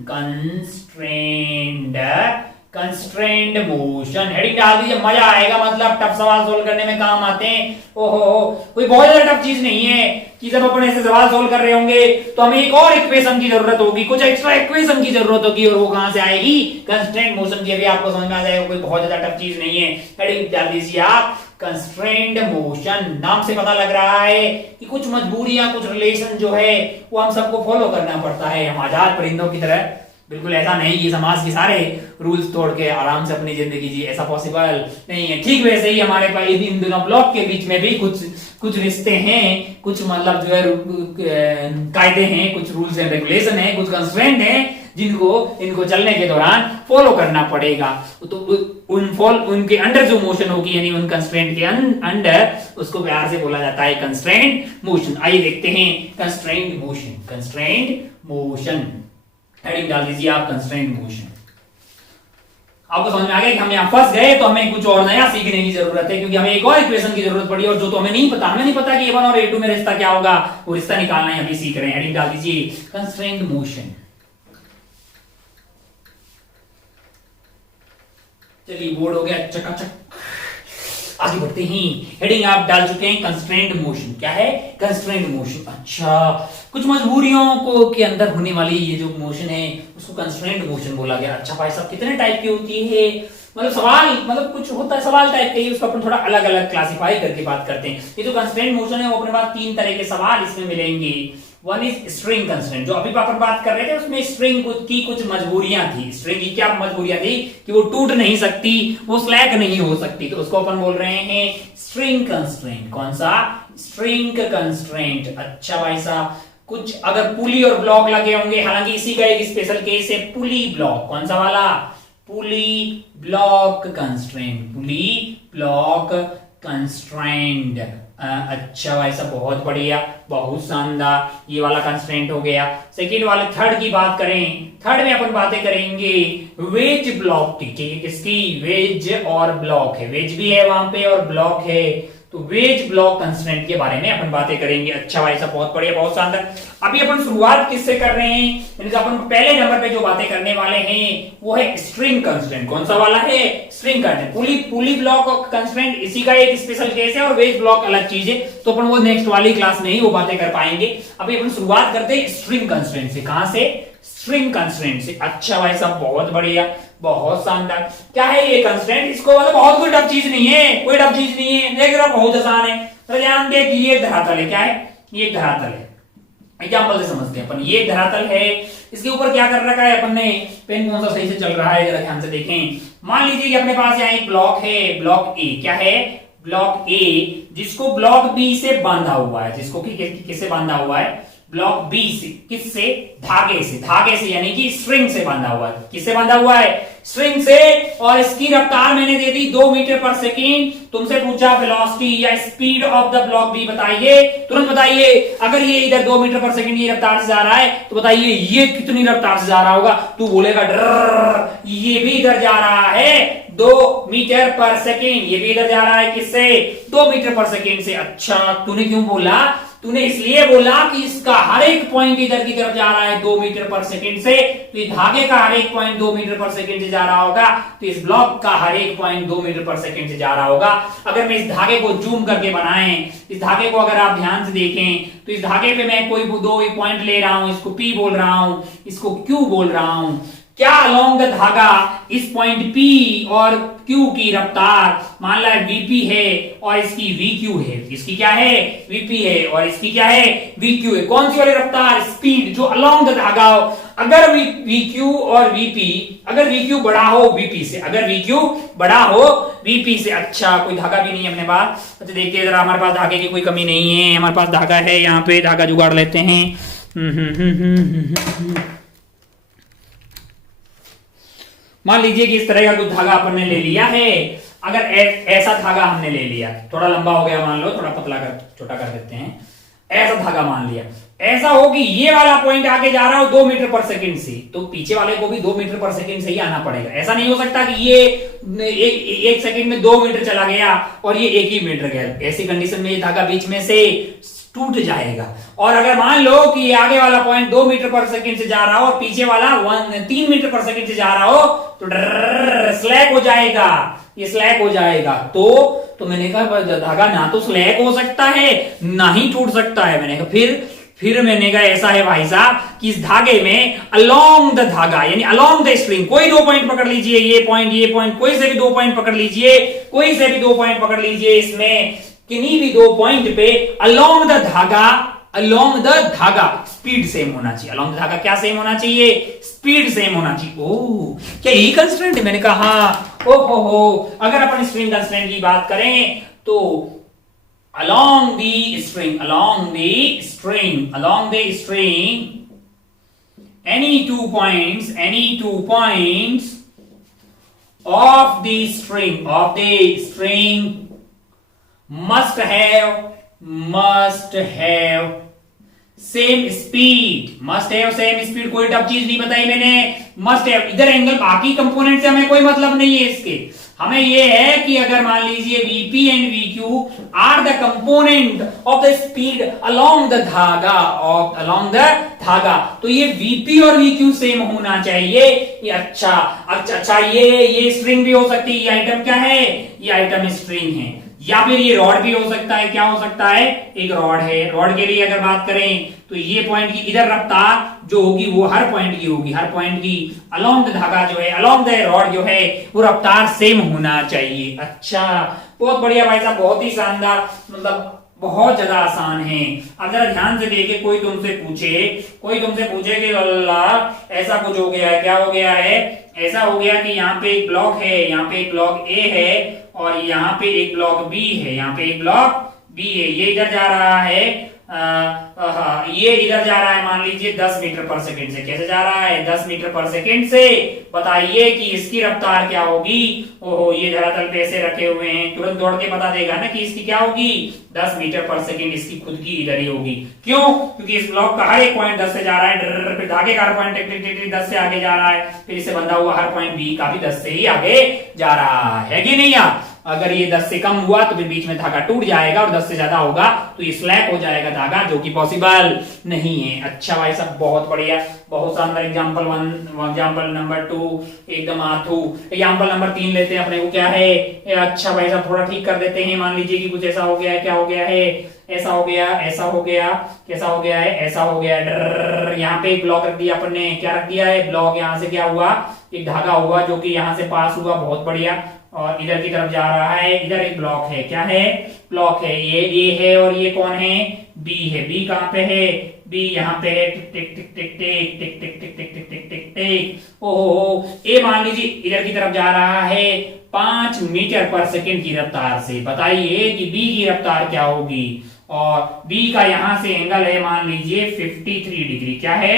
constraint motion. Heading डाल दीजिए, मजा आएगा, मतलब टफ सवाल सोल्व करने में काम आते हैं। ओहो, कोई बहुत ज्यादा टफ चीज नहीं है कि जब अपन ऐसे सवाल सोल्व कर रहे होंगे तो हमें एक और इक्वेशन की जरूरत होगी, कुछ एक्स्ट्रा इक्वेशन की जरूरत होगी, और वो कहां से आएगी? कंस्ट्रेंट मोशन की। अभी आपको समझ में आ जाएगा, कोई बहुत ज्यादा टफ चीज नहीं है। हेडिंग डाल दीजिए आप कंस्ट्रेंट मोशन। नाम से पता लग रहा है कि कुछ मजबूरियां, कुछ रिलेशन जो है वो हम सबको फॉलो करना पड़ता है। हम आजाद परिंदों की तरह बिल्कुल ऐसा नहीं कि समाज के सारे रूल्स तोड़ के आराम से अपनी जिंदगी जी, ऐसा पॉसिबल नहीं है। ठीक वैसे ही हमारे पास इन दोनों ब्लॉक के बीच में भी कुछ रिश्ते हैं, कुछ मतलब जो है कायदे हैं, कुछ रूल्स एंड रेगुलेशन है, कुछ कंस्ट्रेंट है जिनको इनको चलने के दौरान फॉलो करना पड़ेगा। तो उनके अंडर जो मोशन होगी, यानी उन कंस्ट्रेंट के अंडर, उसको प्यार से बोला जाता है कंस्ट्रेंट मोशन। आइए देखते हैं constraint motion. Constraint motion heading डाल दीजिए आप कंस्ट्रेंट मोशन। आपको समझ में आ गया कि हम यहां फंस गए तो हमें कुछ और नया सीखने की जरूरत है, क्योंकि हमें एक और इक्वेशन की जरूरत पड़ी, और जो तो हमें नहीं पता कि a1 और a2 में रिश्ता क्या होगा, वो रिश्ता निकालना है, अभी सीख रहे हैं। हेडिंग डाल दीजिए कंस्ट्रेंट मोशन। चलिए, बोर्ड हो गया चकाचक, आगे बढ़ते हैं। हेडिंग आप डाल चुके हैं कंस्ट्रेंट मोशन। क्या है कंस्ट्रेंट मोशन? अच्छा, कुछ मजबूरियों को के अंदर होने वाली ये जो मोशन है उसको कंस्ट्रेंट मोशन बोला गया। अच्छा भाई साहब, कितने टाइप की होती है? मतलब सवाल, मतलब कुछ होता है सवाल टाइप के, उसको अपन थोड़ा अलग अलग क्लासिफाई करके बात करते हैं। ये जो कंस्ट्रेंट मोशन है वो अपने पास 3 तरह के सवाल इसमें मिलेंगे। वन इज स्ट्रिंग कंस्ट्रेंट, जो अभी अपन बात कर रहे थे उसमें स्ट्रिंग की कुछ मजबूरियां थी। स्ट्रिंग की क्या मजबूरियां थी? कि वो टूट नहीं सकती, वो स्लैक नहीं हो सकती, तो उसको अपन बोल रहे हैं स्ट्रिंग कंस्ट्रेंट। कौन सा? String constraint. अच्छा भाई साहब, कुछ अगर पुली और ब्लॉक लगे होंगे, हालांकि इसी का एक स्पेशल केस है पुली ब्लॉक। कौन सा वाला? पुली ब्लॉक कंस्ट्रेंट, पुली ब्लॉक कंस्ट्रेंट। अच्छा भाई साहब, बहुत बढ़िया, बहुत शानदार, ये वाला कंस्ट्रेंट हो गया। सेकेंड वाले थर्ड की बात करें, थर्ड में अपन बातें करेंगे वेज ब्लॉक की। किसकी? वेज और ब्लॉक है, वेज भी है वहां पे और ब्लॉक है। तो वेज ब्लॉक कंस्ट्रेंट के बारे में अपन बातें करेंगे। अच्छा भाई साहब, बहुत बढ़िया, बहुत शानदार। अभी अपन शुरुआत किससे कर रहे हैं, यानी अपन पहले नंबर पे जो बातें करने वाले हैं वो है स्ट्रिंग कंस्ट्रेंट। कौन सा वाला है, स्ट्रिंग कंस्ट्रेंट। पुली ब्लॉक कंस्ट्रेंट इसी का एक स्पेशल केस है और वेज ब्लॉक अलग चीज है, तो अपन वो नेक्स्ट वाली क्लास में ही वो बातें कर पाएंगे। अभी अपन शुरुआत करते हैं स्ट्रिंग कंस्ट्रेंट से। कहां से, स्ट्रिंग कंस्ट्रेंट से। अच्छा भाई साहब, बहुत बढ़िया, बहुत शानदार। क्या है ये कंस्ट्रेंट, इसको मतलब बहुत कोई टफ चीज नहीं है, कोई टफ चीज नहीं है, देख रहा बहुत आसान है। तो ध्यान दे कि ये धरातल है, क्या है, ये धरातल है। एग्जांपल से समझते हैं अपन, ये धरातल है, इसके ऊपर क्या कर रखा है अपन ने, पेन कौन सा सही से चल रहा है जरा ध्यान से देखें। मान लीजिए कि अपने पास यहाँ एक ब्लॉक है, ब्लॉक ए। क्या है, ब्लॉक ए, जिसको ब्लॉक बी से बांधा हुआ है, जिसको किससे बांधा हुआ है, ब्लॉक बी से, किससे, धागे से, धागे से यानी कि स्ट्रिंग से बांधा हुआ है। किससे बांधा हुआ है, स्ट्रिंग से। और इसकी रफ्तार मैंने दे दी 2 मीटर पर सेकेंड। तुमसे पूछा वेलोसिटी या speed of the block B बताइए, तुरंत बताइए। अगर ये इधर 2 मीटर पर सेकेंड ये रफ्तार से जा रहा है तो बताइए ये कितनी रफ्तार से जा रहा होगा। तू बोलेगा डर, ये भी इधर जा रहा है 2 मीटर पर सेकेंड, ये भी इधर जा रहा है किससे, 2 मीटर पर सेकेंड से। अच्छा, तूने क्यों बोला, तूने इसलिए बोला कि इसका हर एक पॉइंट इधर की तरफ जा रहा है 2 मीटर पर सेकेंड से, तो इस धागे का हर एक पॉइंट 2 मीटर पर सेकेंड से जा रहा होगा, तो इस ब्लॉक का हर एक पॉइंट 2 मीटर पर सेकेंड से जा रहा होगा। अगर मैं इस धागे को जूम करके बनाएं, इस धागे को अगर आप ध्यान से देखें तो इस धागे पे मैं कोई 2 पॉइंट ले रहा हूं, इसको P बोल रहा हूं, इसको Q बोल रहा हूं। क्या अलोंग द धागा इस पॉइंट P और Q की रफ्तार मान ला VP है और इसकी VQ है, इसकी क्या है, VP है और इसकी क्या है, VQ है। कौन सी वाली रफ्तार, स्पीड जो अलोंग द धागा हो। अगर VQ और VP, अगर VQ बड़ा हो VP से, अगर VQ बड़ा हो VP से। अच्छा, कोई धागा भी नहीं है अपने पास। अच्छा देखिए जरा, हमारे पास धागे की कोई कमी नहीं है, हमारे पास धागा है, यहाँ पे धागा जुगाड़ लेते हैं। मान लीजिए कि इस तरह का कुछ धागा अपन ने ले लिया है। अगर ऐसा धागा हमने ले लिया, थोड़ा लंबा हो गया मान लो, थोड़ा पतला कर, छोटा कर देते हैं। ऐसा धागा मान लिया, ऐसा हो कि ये वाला पॉइंट आगे जा रहा हो 2 मीटर पर सेकंड से, तो पीछे वाले को भी 2 मीटर पर सेकंड से ही आना पड़ेगा। ऐसा नहीं हो सकता कि ये एक सेकंड में 2 मीटर चला गया और ये 1 ही मीटर गया। ऐसी कंडीशन में ये धागा बीच में से टूट जाएगा। और अगर मान लो कि ये आगे वाला पॉइंट 2 मीटर पर सेकंड से जा रहा हो और पीछे वाला 3 मीटर पर सेकंड से जा रहा हो, तो स्लैक हो जाएगा, ये स्लैक हो जाएगा। तो मैंने कहा धागा ना तो स्लैक हो सकता है ना ही टूट सकता है। मैंने कहा फिर मैंने कहा ऐसा है भाई साहब कि इस धागे में अलोंग द धागा यानी अलोंग द स्ट्रिंग कोई 2 पॉइंट पकड़ लीजिए, ये पॉइंट कोई से भी 2 पॉइंट पकड़ लीजिए, कोई से भी 2 पॉइंट पकड़ लीजिए, इसमें किन्हीं भी 2 पॉइंट पे अलोंग द धागा स्पीड सेम होना चाहिए। अलोंग द धागा क्या सेम होना चाहिए, स्पीड सेम होना चाहिए। ओह, क्या यही कंस्ट्रेंट है? मैंने कहा ओहो, अगर अपन स्ट्रिंग कंस्ट्रेंट की बात करें तो along the string any 2 points of the string must have same speed। कोई टफ चीज नहीं बताई मैंने, मस्ट हैव। इधर एंगल बाकी कंपोनेंट से हमें कोई मतलब नहीं है इसके, हमें ये है कि अगर मान लीजिए VP and VQ are the component of the speed along the धागा, तो ये VP और VQ सेम होना चाहिए। ये अच्छा ये स्ट्रिंग भी हो सकती है। ये आइटम क्या है, ये आइटम स्ट्रिंग है, या फिर ये रॉड भी हो सकता है। क्या हो सकता है, एक रॉड है। रॉड के लिए अगर बात करें तो ये पॉइंट की इधर रफ्तार जो होगी वो हर पॉइंट की होगी, हर पॉइंट की अलोंग द धागा जो है, अलोंग द रॉड जो है वो रफ्तार सेम होना चाहिए। अच्छा, बहुत बढ़िया भाई साहब, बहुत ही शानदार, मतलब बहुत ज्यादा आसान है। अब जरा ध्यान से देखे, कोई तुमसे पूछे कि अल्लाह ऐसा कुछ हो गया है, क्या हो गया है, ऐसा हो गया कि यहाँ पे एक ब्लॉक है, यहाँ पे एक ब्लॉक A है और यहाँ पे एक ब्लॉक B है, यहाँ पे एक ब्लॉक B है। ये इधर जा रहा है, ये इधर जा रहा है मान लीजिए 10 मीटर पर सेकंड से। कैसे जा रहा है, 10 मीटर पर सेकंड से। बताइए कि इसकी रफ्तार क्या होगी। ओहो, ये धरातल पे ऐसे रखे हुए हैं, तुरंत दौड़ के बता देगा ना कि इसकी क्या होगी, 10 मीटर पर सेकंड इसकी खुद की इधर ही होगी। क्यों, क्योंकि इस ब्लॉक का हर एक पॉइंट 10 से जा रहा है, फिर धागे का हर पॉइंट 10 से आगे जा रहा है, फिर इसे बंधा हुआ हर पॉइंट B का भी 10 से ही आगे जा रहा है कि नहीं यार। अगर ये 10 से कम हुआ तो फिर बीच में धागा टूट जाएगा, और 10 से ज्यादा होगा तो ये स्लैप हो जाएगा धागा, जो कि पॉसिबल नहीं है। अच्छा भाई साहब, बहुत बढ़िया, बहुत शानदार। एग्जांपल 1, एग्जांपल नंबर 2 एकदम आथू। एग्जांपल नंबर 3 लेते हैं अपने को, क्या है। अच्छा भाई साहब, थोड़ा ठीक कर देते हैं। मान लीजिए कि कुछ ऐसा हो गया है, क्या हो गया है, ऐसा हो गया, ऐसा हो गया, कैसा हो गया है, ऐसा हो गया है। यहाँ पे एक ब्लॉक रख दिया अपन ने, क्या रख दिया है, ब्लॉक। यहाँ से क्या हुआ, एक धागा हुआ जो कि यहाँ से पास हुआ, बहुत बढ़िया, और इधर की तरफ जा रहा है। इधर एक ब्लॉक है, क्या है, ब्लॉक है। ये ए है और ये कौन है, बी है। बी कहाँ पे है, बी यहाँ पे है। टिक टिक टिक टिक टिक टिक टिक टिक टिक टिक टिक टिक टिक। ओहो, ए मान लीजिए इधर की तरफ जा रहा है 5 मीटर पर सेकंड की रफ्तार से। बताइए कि बी की रफ्तार क्या होगी। और बी का यहां से एंगल है, मान लीजिए 53 डिग्री। क्या है,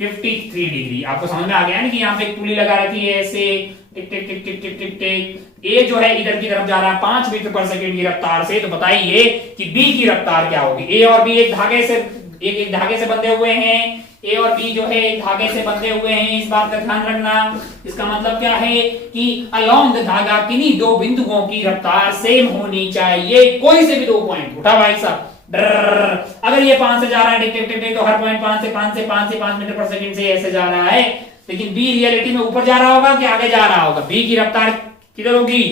53 डिग्री। आपको समझ में आ गया ना कि यहाँ पे एक पुली लगा रखी है ऐसे, टिक टिक टिक टिक टिक टिक टिक। ए जो है इधर की तरफ जा रहा है 5 मीटर पर सेकंड की रफ्तार से। तो बताइए कि बी की रफ्तार क्या होगी। ए और बी एक धागे से बंधे हुए हैं। ए और बी जो है एक धागे से बंधे हुए हैं, इस बात का ध्यान रखना। इसका मतलब क्या है कि अलोंग द धागा किन्हीं दो बिंदुओं की रफ्तार सेम होनी चाहिए। कोई से भी 2 पॉइंट उठा भाई साहब। अगर ये 5 से जा रहा है टिक टिक टिक टिक, तो हर पॉइंट 5 से 5 मीटर पर सेकंड से ऐसे जा रहा है। लेकिन बी रियलिटी में ऊपर जा रहा होगा कि आगे जा रहा होगा। बी की रफ्तार किधर होगी,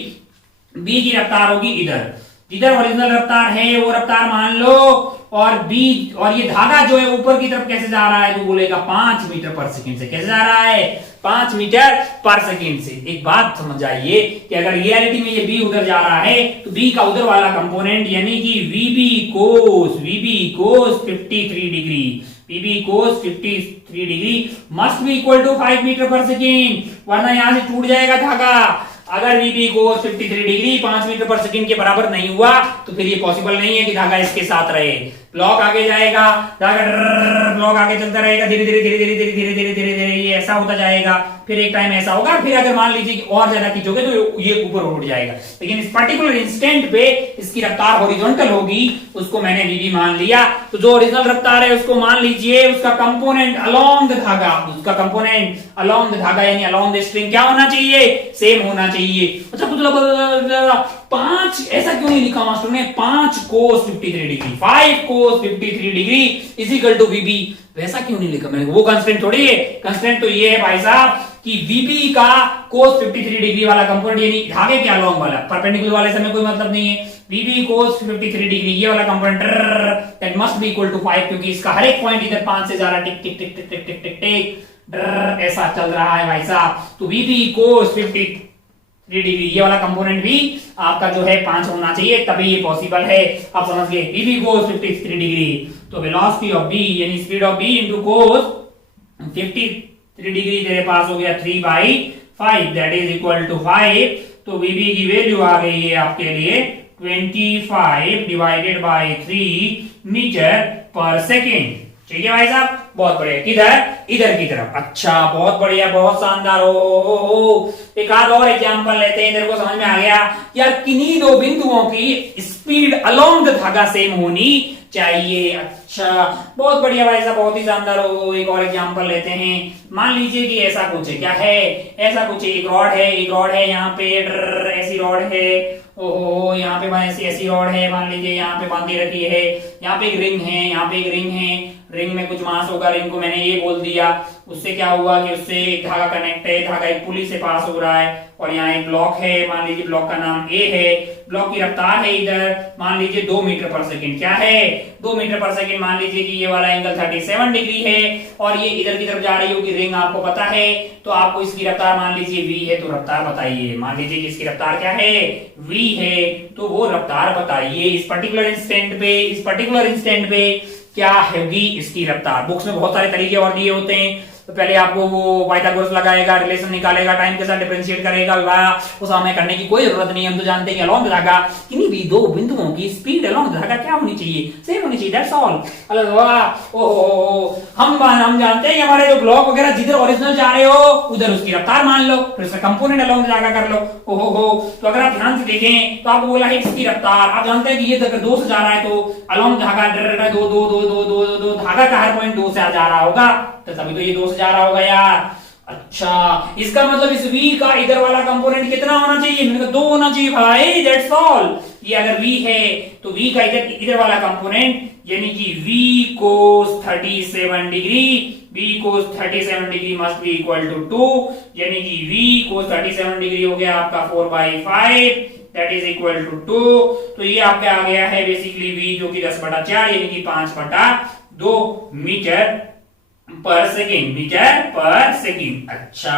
बी की रफ्तार होगी इधर। जिधर ओरिजिनल रफ्तार है वो रफ्तार मान लो, और बी और ये धागा जो है ऊपर की तरफ कैसे जा रहा है, तो बोलेगा 5 मीटर पर सेकंड से। कैसे जा रहा है, 5 मीटर पर सेकंड से। एक बात समझ आइए कि अगर रियलिटी में ये बी उधर जा रहा है तो बी का उधर वाला कंपोनेंट यानी कि VB cos 53 degree, VB cos 53 degree must be equal to 5 metre per second, वरना यहां से टूट जाएगा धागा। अगर VB cos 53 degree 5 metre per second के बराबर नहीं हुआ तो फिर ये पॉसिबल नहीं है कि धागा इसके साथ रहे। ब्लॉक आगे जाएगा, ब्लॉक आगे चलता रहेगा, धीरे धीरे धीरे धीरे धीरे धीरे धीरे धीरे धीरे ये ऐसा होता जाएगा। फिर एक टाइम ऐसा होगा, फिर अगर मान लीजिए कि और ज्यादा खींचोगे तो ये ऊपर उठ जाएगा। लेकिन इस पर्टिकुलर इंस्टेंट पे इसकी रफ्तार हॉरिजॉन्टल होगी, उसको मैंने वीबी मान लिया। तो जो ओरिजिनल रफ्तार है उसको मान लीजिए, उसका कंपोनेंट अलोंग द धागा, उसका कंपोनेंट अलोंग द धागा यानी अलोंग द स्ट्रिंग क्या होना चाहिए, सेम होना चाहिए। अच्छा कुछ 5 ऐसा क्यों नहीं लिखा मास्टर ने, 5 cos 53 degree, 5 cos 53 degree is equal to VB, वैसा क्यों नहीं लिखा मैंने। वो कंस्ट्रेंट थोड़ी है, कंस्ट्रेंट तो ये है भाई साहब कि वीबी का कोस 53 डिग्री वाला कंपोनेंट यानी धागे के अलोंग वाला, परपेंडिकुलर वाले से हमें कोई मतलब नहीं है। वीबी कोस 53 डिग्री ये वाला component that must be equal to 5, क्योंकि इसका हर एक पॉइंट इधर 5 से जा रहा, टिक टिक टिक टिक टिक टिक टिक टिक ऐसा चल रहा है भाई साहब। तो वीबी कोस 53 डिग्री ये वाला कंपोनेंट भी आपका जो है 5 होना चाहिए, तभी ये पॉसिबल है। आप समझ गए, वीबी कोस 53 डिग्री। तो वेलोसिटी ऑफ बी यानी speed of B into cos 53 degree तेरे पास हो गया 3/5 दैट इज इक्वल टू 5। तो वीबी की वैल्यू आ गई है आपके लिए 25 डिवाइडेड बाय 3 मीटर पर सेकेंड। ठीक है भाई साहब, बहुत बढ़िया। किधर, इधर की तरफ। अच्छा बहुत बढ़िया, बहुत शानदार। हो एक आध और एग्जांपल लेते हैं, इधर को समझ में आ गया यार। किन्हीं दो बिंदुओं की स्पीड अलोंग द धागा सेम होनी चाहिए। अच्छा बहुत बढ़िया भाई साहब, बहुत ही शानदार। हो एक और एग्जांपल लेते हैं। मान लीजिए कि ऐसा कुछ है, क्या है, ऐसा कुछ है, एक रॉड है यहाँ पे, ऐसी रॉड है, ओहो यहाँ पे ऐसी रॉड है, मान लीजिए यहाँ पे बांधी रखी है। यहाँ पे एक रिंग है, यहाँ पे एक रिंग है, रिंग में कुछ मास होगा, रिंग को मैंने ये बोल दिया। उससे क्या हुआ कि उससे एक धागा कनेक्ट है, धागा एक पुली से पास हो रहा है, और यहाँ एक ब्लॉक है, मान लीजिए ब्लॉक का नाम ए है। ब्लॉक की रफ्तार है इधर मान लीजिए 2 मीटर पर सेकंड। क्या है, 2 मीटर पर सेकंड। मान लीजिए कि ये वाला एंगल 37 डिग्री है, और ये इधर की तरफ जा रही होगी रिंग, आपको पता है। तो आपको इसकी रफ्तार मान लीजिए v है, तो रफ्तार बताइए। मान लीजिए कि इसकी रफ्तार क्या है, v है, तो वो रफ्तार बताइए इस पर्टिकुलर इंस्टेंट पे क्या होगी इसकी रफ्तार। बुक्स में बहुत सारे तरीके और दिए होते हैं। तो पहले आपको वो पाइथागोरस लगाएगा, रिलेशन निकालेगा, टाइम के साथ डिफरेंशिएट करेगा, उस हमें करने की कोई जरूरत नहीं है। हम तो जानते हैं कि अलोंग धागा किन्हीं भी दो बिंदुओं की स्पीड अलोंग धागा क्या होनी चाहिए, सेम होनी चाहिए, दैट्स ऑल। हम जानते हैं कि हमारे जो ब्लॉक वगैरह जिधर ओरिजिनल जा रहे हो उधर उसकी रफ्तार मान लो, फिर उसका कंपोनेंट अलोंग धागा कर लो। तो अगर आप ध्यान से देखें तो आपको बोला है इसकी रफ्तार, आप जानते हैं कि ये अगर 2 से जा रहा है तो अलोंग धागा 2 धागा का हर पॉइंट 2 से जा रहा होगा, तो तभी तो ये 2 से जा रहा होगा यार। अच्छा, इसका मतलब इस v का इधर वाला कंपोनेंट कितना होना चाहिए? मैंने कहा 2 होना चाहिए भाई, दैट्स ऑल। ये अगर v है तो v का इधर इधर वाला कंपोनेंट यानी कि v cos 37 degree, v cos 37 degree must be equal to 2, यानी कि v cos 37 डिग्री हो गया आपका 4/5 दैट इज इक्वल टू 2। तो ये आपका आ गया है बेसिकली v जो कि 10/4 यानी कि 5/2 मीटर पर सेकेंड, मीटर पर सेकेंड। अच्छा,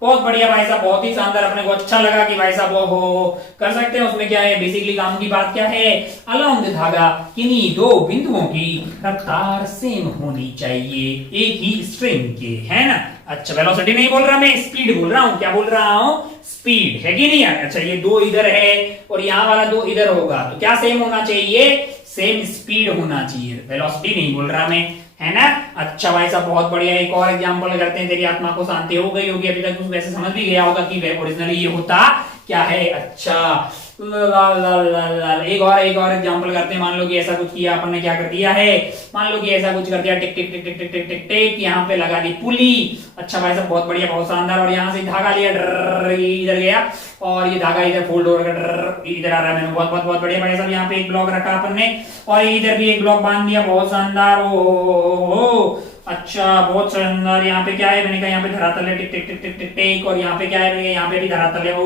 बहुत बढ़िया भाई साहब, बहुत ही शानदार। अपने को अच्छा लगा कि भाई साहब हो कर सकते हैं। उसमें क्या है बेसिकली काम की बात क्या है? अलोंग द धागा किन्हीं दो बिंदुओं की रफ्तार सेम होनी चाहिए एक ही स्ट्रिंग के, है ना। अच्छा, वेलोसिटी नहीं बोल रहा मैं, स्पीड बोल रहा हूँ। क्या बोल रहा हूँ? स्पीड, है कि नहीं यार। अच्छा, ये 2 इधर है और यहाँ वाला 2 इधर होगा तो क्या सेम होना चाहिए? सेम स्पीड होना चाहिए, वेलोसिटी नहीं बोल रहा मैं, है ना। अच्छा भाई साहब, बहुत बढ़िया। एक और एग्जांपल करते हैं। तेरी आत्मा को शांति हो गई होगी, अभी तक तुम वैसे समझ भी गया होगा कि ओरिजिनली ये होता क्या है। अच्छा, एक और एग्जांपल करते हैं। मान लो कि ऐसा कुछ किया अपन ने, क्या कर दिया है? मान लो कि ऐसा कुछ कर दिया, टिक टिक टिक टिक टिक टिक टिक टिक, यहाँ पे लगा दी पुली। अच्छा भाई साहब, बहुत बढ़िया, बहुत शानदार। और यहाँ से धागा लिया, इधर गया और ये धागा इधर फोल्ड हो रहा, इधर आ रहा है। मैंने बहुत बहुत बहुत बढ़िया भाई साहब। यहाँ पे एक ब्लॉक रखा अपन ने और इधर भी एक ब्लॉक बांध दिया, बहुत शानदार। ओ अच्छा, बहुत शानदार। यहाँ पे क्या है? मैंने कहा यहाँ पे धरातल है, टिक टिक टिक टिक टिक टिक। और यहाँ पे क्या है? यहाँ पे भी धरातल है। ओ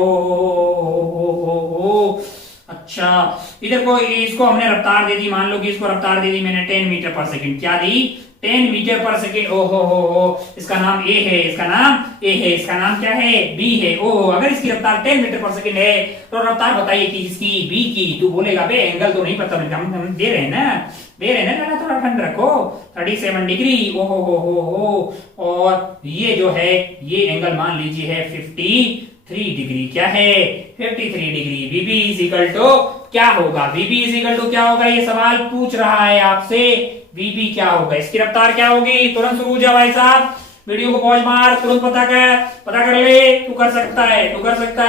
अच्छा, इधर को इसको हमने रफ्तार दे दी। मान लो कि इसको रफ्तार दे दी मैंने 10 मीटर पर सेकंड। क्या दी? 10 मीटर पर सेकंड। ओहो हो, इसका नाम ए है, इसका नाम ए है, इसका नाम क्या है? बी है। ओहो, अगर इसकी रफ्तार 10 मीटर पर सेकंड है तो रफ्तार बताइए कि इसकी बी की। तू बोलेगा बे एंगल तो नहीं पता, हम दे रहे हैं ना, थोड़ा ठंड रखो, 37 डिग्री। ओहो हो, और ये जो है ये एंगल मान लीजिए है 53 डिग्री। क्या है? 53 degree. VB is equal to क्या होगा? बीबी इज इक्वल टू क्या होगा? ये सवाल पूछ रहा है आपसे, बीबी क्या होगा? इसकी रफ्तार क्या होगी? तुरंत शुरू हो जा भाई साहब, वीडियो को पॉज मार, तुरंत पता कर ले। तू कर सकता है,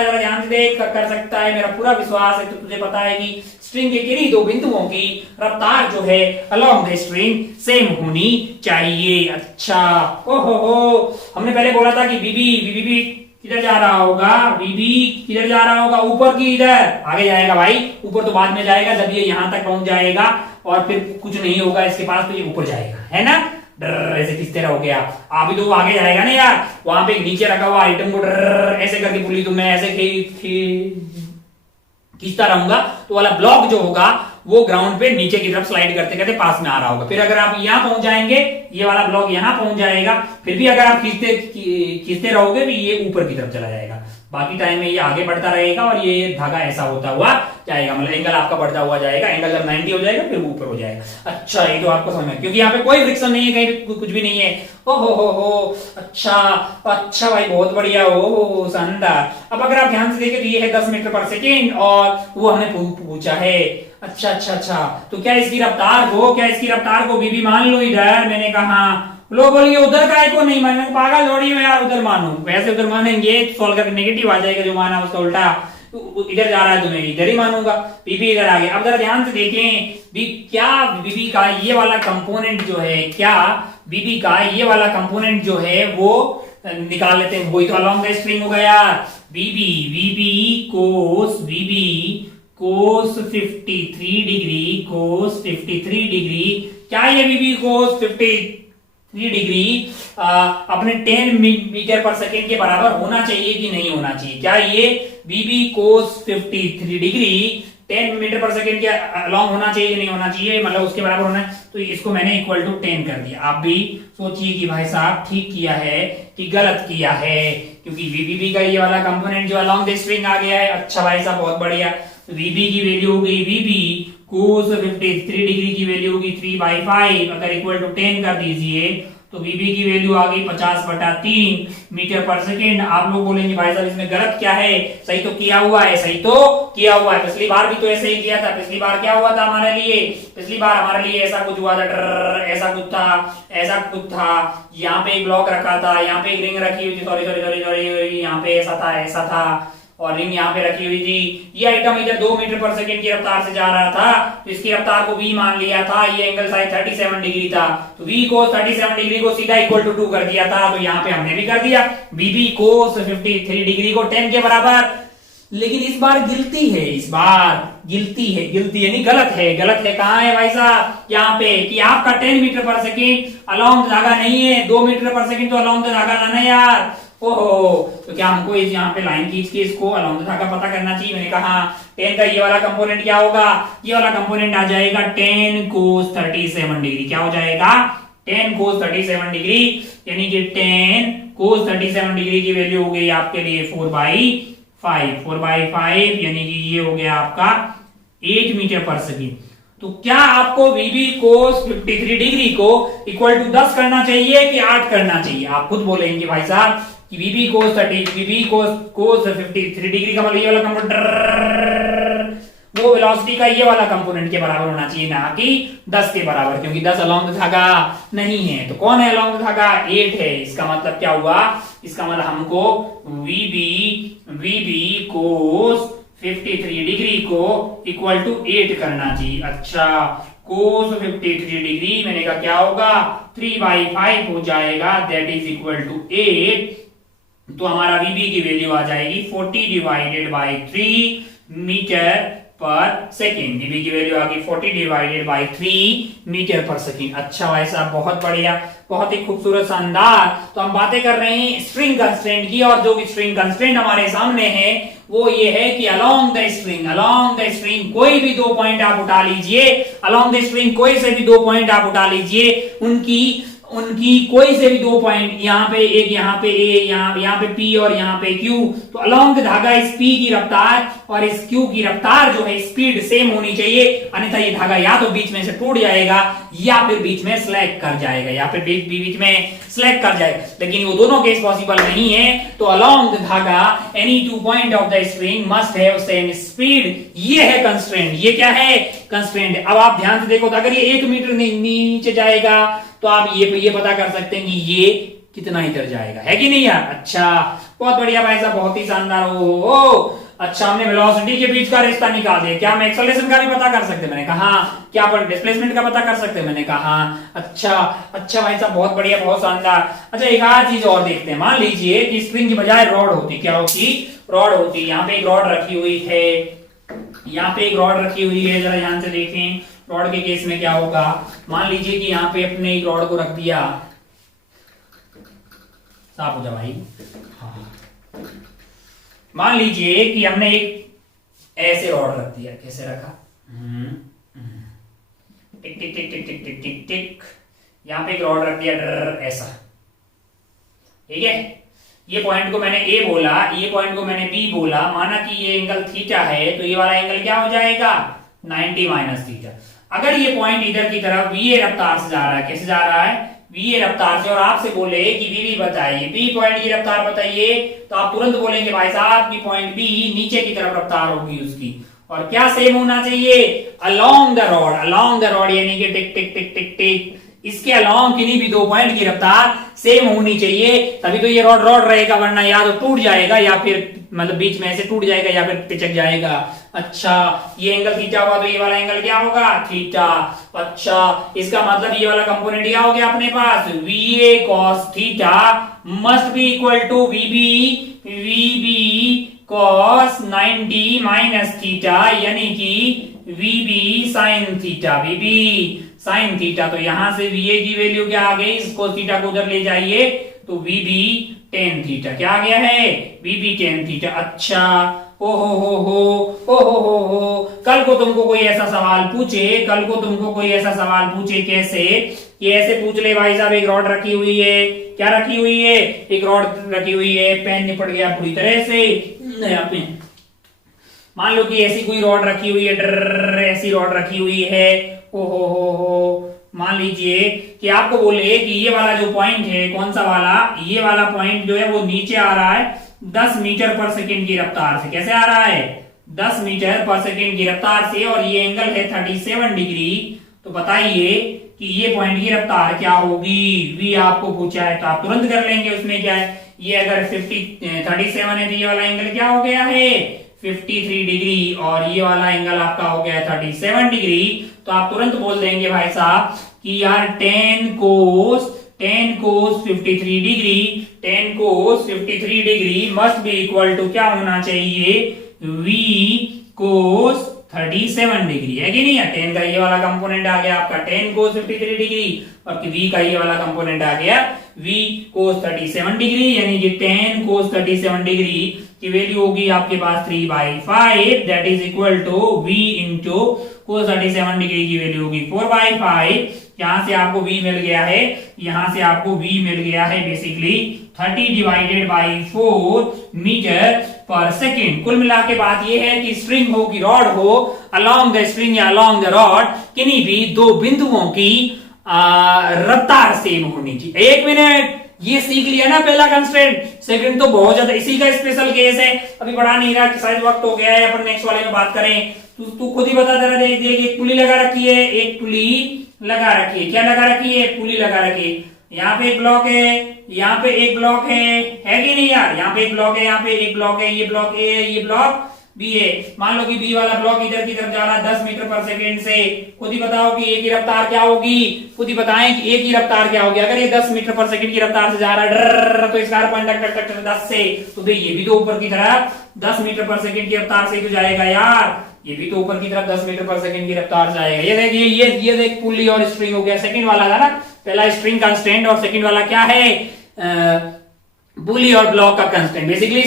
जरा ध्यान से देख, कर सकता है, मेरा पूरा विश्वास है। तो तुझे पता है कि स्ट्रिंग के किन्हीं दो बिंदुओं की रफ्तार जो है अलोंग द स्ट्रिंग सेम होनी चाहिए। अच्छा, ओहो, हमने पहले बोला था कि बीबी किधर जा रहा होगा? बीबी किधर जा रहा होगा? ऊपर की इधर आगे जाएगा भाई। ऊपर तो बाद में जाएगा जब ये यहां तक पहुंच जाएगा और फिर कुछ नहीं होगा इसके पास, तो ये ऊपर जाएगा, है ना। ऐसे किस तरह हो गया? अभी तो वो आगे जाएगा ना यार। वहां पे नीचे रखा हुआ आइटम को ऐसे करके पुली तो मैं ऐसे खींचता रहूंगा तो वाला ब्लॉक जो होगा वो ग्राउंड पे नीचे की तरफ स्लाइड करते करते पास में आ रहा होगा। फिर अगर आप यहां पहुंच जाएंगे, ये वाला ब्लॉक यहां पहुंच जाएगा। फिर भी अगर आप खींचते रहोगे तो ये ऊपर की तरफ चला जाएगा। बाकी टाइम में ये आगे बढ़ता रहेगा और ये धागा ऐसा होता हुआ जाएगा, मतलब एंगल आपका बढ़ता हुआ जाएगा। एंगल जब 90 हो जाएगा फिर ऊपर हो जाएगा। अच्छा, ये तो आपको समझ में, क्योंकि यहाँ पे कोई फ्रिक्शन नहीं है, कहीं कुछ भी नहीं है। हो अच्छा भाई, बहुत बढ़िया। हो शानदार। अब अगर आप ध्यान से देखें तो ये है 10 मीटर पर सेकेंड और वो हमने पूछा है। अच्छा, तो क्या इसकी रफ्तार को बीबी मान लो इधर? मैंने कहा लोग बोलेंगे उधर का को नहीं मानना, पागल थोड़ी में यार, उधर मानो। वैसे उधर मानेंगे सॉल्व करके नेगेटिव आ जाएगा, जो माना उसका उल्टा। इधर जा रहा है तो मैं इधर ही मानूंगा, बीबी इधर आ गया। अब जरा ध्यान से देखें, क्या बीबी का ये वाला कंपोनेंट जो है, क्या बीबी का ये वाला कंपोनेंट जो है वो निकाल लेते हैं। वही तो अलोंग द स्ट्रिंग हो गया। बीबी कोस 53 डिग्री, क्या ये बीबी कोस 53 डिग्री अपने 10 मीटर पर सेकेंड के बराबर होना चाहिए कि नहीं होना चाहिए? क्या ये बीबी कोस 53 डिग्री 10 मीटर पर सेकेंड के अलोंग होना चाहिए कि नहीं होना चाहिए, मतलब उसके बराबर होना है? तो इसको मैंने इक्वल टू 10 कर दिया। आप भी सोचिए कि भाई साहब ठीक किया है कि गलत किया है, क्योंकि बीबी का ये वाला कंपोनेंट जो अलोंग द स्ट्रिंग आ गया है। अच्छा भाई साहब, बहुत बढ़िया। बीबी की वैल्यू हो गई, बीबी कोस 53 डिग्री की वैल्यू होगी 3/5। अगर इक्वल टू 10 कर दीजिए तो बीबी की वैल्यू आ गई 50/3 मीटर पर सेकेंड। आप लोग बोलेंगे भाई साहब इसमें गलत क्या है? सही तो किया हुआ है, पिछली बार भी तो ऐसे ही किया था। पिछली बार क्या हुआ था हमारे लिए? ऐसा कुछ हुआ था, ऐसा कुछ था। यहाँ पे एक ब्लॉक रखा था, यहाँ पे एक रिंग रखी हुई थी, सॉरी, यहाँ पे ऐसा था। और रिंग यहाँ पे रखी हुई थी। ये आइटम इधर 2 मीटर पर सेकंड की रफ्तार से जा रहा था, तो इसकी रफ्तार को v मान लिया था। ये एंगल साइन 37 डिग्री था, तो v cos 37 डिग्री को सीधा इक्वल टू 2 कर दिया था, तो यहाँ पे हमने भी कर दिया vb cos 53 डिग्री को 10 के बराबर। लेकिन इस बार गिलती है, इस बार गिलती यानी गलत है कहाँ है भाई साहब, यहाँ पे कि आपका 10 मीटर पर सेकेंड अलोंग धागा नहीं है, 2 मीटर पर सेकेंड तो अलोंग धागा लाना यार। ओहो, तो क्या हमको इस यहाँ पे लाइन खींच के इसको अलोंग धागा पता करना चाहिए। मैंने कहा 10 का ये वाला कंपोनेंट क्या होगा, ये वाला कंपोनेंट आ जाएगा 10 cos 37 डिग्री। क्या हो जाएगा 10 cos 37 डिग्री, यानी कि 10 cos 37 डिग्री की वैल्यू हो गई आपके लिए 4/5 यानी कि ये हो गया आपका 8 मीटर पर सेकेंड। तो क्या आपको VB cos 53 डिग्री को इक्वल टू 10 करना चाहिए कि 8 करना चाहिए? आप खुद बोलेंगे भाई साहब कि VB cos 53 डिग्री का मतलब ये वाला कंपोनेंट वो वेलोसिटी का ये वाला कंपोनेंट के बराबर होना चाहिए, ना कि 10 के बराबर, क्योंकि 10 अलोंग धागा नहीं है। तो कौन है अलोंग धागा? 8 है। इसका मतलब क्या हुआ, इसका मतलब हमको VB cos 53 डिग्री को इक्वल टू 8 करना चाहिए। अच्छा, cos 53 डिग्री मैंने कहा क्या होगा 3/5 हो जाएगा, दैट इज इक्वल टू 8। तो हमारा VB की वैल्यू आ जाएगी 40/3 मीटर पर सेकेंड। VB की वैल्यू आ गई 40/3 मीटर पर सेकेंड। अच्छा भाई साहब, बहुत बढ़िया, बहुत ही खूबसूरत, शानदार। तो हम बातें कर रहे हैं स्ट्रिंग कंस्ट्रेंट की, और जो स्ट्रिंग कंस्ट्रेंट हमारे सामने है वो ये है कि अलोंग द स्ट्रिंग कोई भी 2 पॉइंट आप उठा लीजिए, अलोंग द स्ट्रिंग कोई से भी 2 पॉइंट आप उठा लीजिए, उनकी कोई से भी 2 पॉइंट, यहाँ पे एक, यहाँ पे ए, यहाँ पे पी और यहाँ पे क्यू, तो अलोंग धागा इस पी की रफ्तार और इस क्यू की रफ्तार जो है स्पीड सेम होनी चाहिए, अन्यथा ये धागा या तो बीच में से टूट जाएगा या फिर बीच में स्लैग कर जाएगा, लेकिन वो दोनों केस पॉसिबल नहीं है। तो अलोंग धागा any 2 point of the string must have same speed, ये है कंस्ट्रेंट। ये क्या है कंस्ट्रेंट? अब आप ध्यान से देखो, तो अगर ये 1 मीटर नीचे जाएगा तो आप ये पता कर सकते हैं कि ये कितना इधर जाएगा, है कि नहीं यार? अच्छा, बहुत बढ़िया भाई साहब, बहुत ही शानदार। अच्छा, हमने वेलोसिटी के बीच का रिश्ता निकाल दिया। क्या हम एक्सेलरेशन का भी पता कर सकते हैं? मैंने कहा। क्या अपन डिस्प्लेसमेंट का पता कर सकते हैं? मैंने कहा। अच्छा भाई साहब, बहुत बढ़िया, बहुत शानदार। अच्छा, एक आध चीज और देखते हैं। मान लीजिए कि स्प्रिंग की बजाय रॉड होती, क्या होती? रॉड होती। यहाँ पे एक रॉड रखी हुई है, जरा ध्यान से देखें। रॉड के केस में क्या होगा, मान लीजिए कि यहाँ पे अपने एक रॉड को रख दिया, साफ हो जा भाई। हाँ, मान लीजिए कि हमने एक ऐसे रॉड रख दिया। कैसे रखा? टिक टिक टिक टिक टिक टिक टिक टिक। यहाँ पे एक रॉड रख दिया ऐसा, ठीक है। ये पॉइंट को मैंने ए बोला, ये पॉइंट को मैंने बी बोला। माना कि ये एंगल थीटा है, तो ये वाला एंगल क्या हो जाएगा 90 माइनस थीटा। अगर ये पॉइंट इधर की तरफ VA रफ्तार से जा रहा है, कैसे जा रहा है? VA रफ्तार से, और आपसे बोले कि VB बताइए, बी पॉइंट की रफ्तार बताइए, तो आप तुरंत बोलेंगे भाई साहब कि पॉइंट बी नीचे की तरफ रफ्तार होगी उसकी। और क्या सेम होना चाहिए? अलोंग द रॉड, यानी कि टिक टिक टिक टिक टिक, इसके अलोंग किन्हीं भी 2 पॉइंट की रफ्तार सेम होनी चाहिए, तभी तो ये रॉड रहेगा, वरना या तो टूट जाएगा या फिर मतलब बीच में से टूट जाएगा या फिर पिचक जाएगा। अच्छा, ये एंगल थीटा हुआ, तो ये वाला एंगल क्या होगा? थीटा। अच्छा, इसका मतलब ये वाला कंपोनेंट क्या हो गया अपने पास? VA cos theta must be equal to VB cos 90 minus theta, यानी कि VB sin थीटा। तो यहां से VA की वैल्यू क्या आ गई? इसको थीटा को उधर ले जाइए, तो VB tan थीटा क्या आ गया है? VB tan theta. अच्छा, कल को तुमको कोई ऐसा सवाल पूछे, कैसे? ये ऐसे पूछ ले भाई साहब, एक रॉड रखी हुई है, क्या रखी हुई है? एक रॉड रखी हुई है, पेन निपट गया पूरी तरह से नया पेन। मान लो कि ऐसी कोई रॉड रखी हुई है, ऐसी रॉड रखी हुई है। मान लीजिए कि आपको बोले कि ये वाला जो पॉइंट है, कौन सा वाला? ये वाला पॉइंट जो है वो नीचे आ रहा है 10 मीटर पर सेकेंड की रफ्तार से। कैसे आ रहा है? 10 मीटर पर सेकेंड की रफ्तार से, और ये एंगल है 37 डिग्री। तो बताइए कि ये पॉइंट की रफ्तार क्या होगी? V आपको पूछा है, तो आप तुरंत कर लेंगे, उसमें क्या है? ये अगर 37 है तो ये वाला एंगल क्या हो गया है 53 डिग्री, और ये वाला एंगल आपका हो गया 37 डिग्री। तो आप तुरंत बोल देंगे भाई साहब कि यार tan cos 53 degree, tan cos 53 degree must be equal to क्या होना चाहिए v cos 37 डिग्री, है कि नहीं है। tan का ये वाला कंपोनेंट आ गया आपका tan cos 53 डिग्री, और v का ये वाला कंपोनेंट आ गया v cos 37 डिग्री, यानी कि tan cos 37 डिग्री की वैल्यू होगी आपके पास 3/5, that is equal to v into cos 37 degree की वैल्यू होगी 4/5। यहां से आपको v मिल गया है, यहां से आपको v मिल गया है बेसिकली 30 डिवाइडेड बाई 4 मीटर पर सेकेंड। कुल मिला के बात यह है कि स्ट्रिंग हो कि रॉड हो, अलोंग द स्ट्रिंग या अलोंग द रॉड किन्हीं भी दो बिंदुओं की रफ्तार सेम होनी चाहिए। 1 मिनट, ये सीख लिया ना पहला कंस्ट्रेंट। सेकंड तो बहुत ज्यादा इसी का स्पेशल केस है, अभी पढ़ा नहीं रहा कि शायद वक्त हो गया है, अपन नेक्स्ट वाले में बात करें। तू खुद ही बता दे रहा, देख एक पुली लगा रखी है, एक पुली लगा रखी है, क्या लगा रखी है पुली लगा रखी है। यहाँ पे एक ब्लॉक है, यहाँ पे एक ब्लॉक है कि नहीं यार, यहाँ पे एक ब्लॉक है, यहाँ पे एक ब्लॉक है, ये ब्लॉक ए है, ये ब्लॉक बी है। मान लो कि बी वाला ब्लॉक इधर की तरफ जा रहा है 10 मीटर पर सेकेंड से। खुद ही बताओ कि ए की रफ्तार क्या होगी, खुद ही बताएं कि ए की रफ्तार क्या होगी। अगर ये 10 मीटर पर सेकेंड की रफ्तार से जा रहा है तो इसका पॉइंट 10 से, तो भाई ये भी तो ऊपर की तरफ 10 मीटर पर सेकेंड की रफ्तार से तो जाएगा यार, ये भी तो ऊपर की तरफ 10 मीटर पर सेकेंड की रफ्तार से जाएगा। ये देखिए ये देख पुली और स्ट्रिंग हो गया। सेकंड वाला था ना, पहला स्ट्रिंग कांस्टेंट और सेकंड वाला क्या है पुली और ब्लॉक का कांस्टेंट। बेसिकली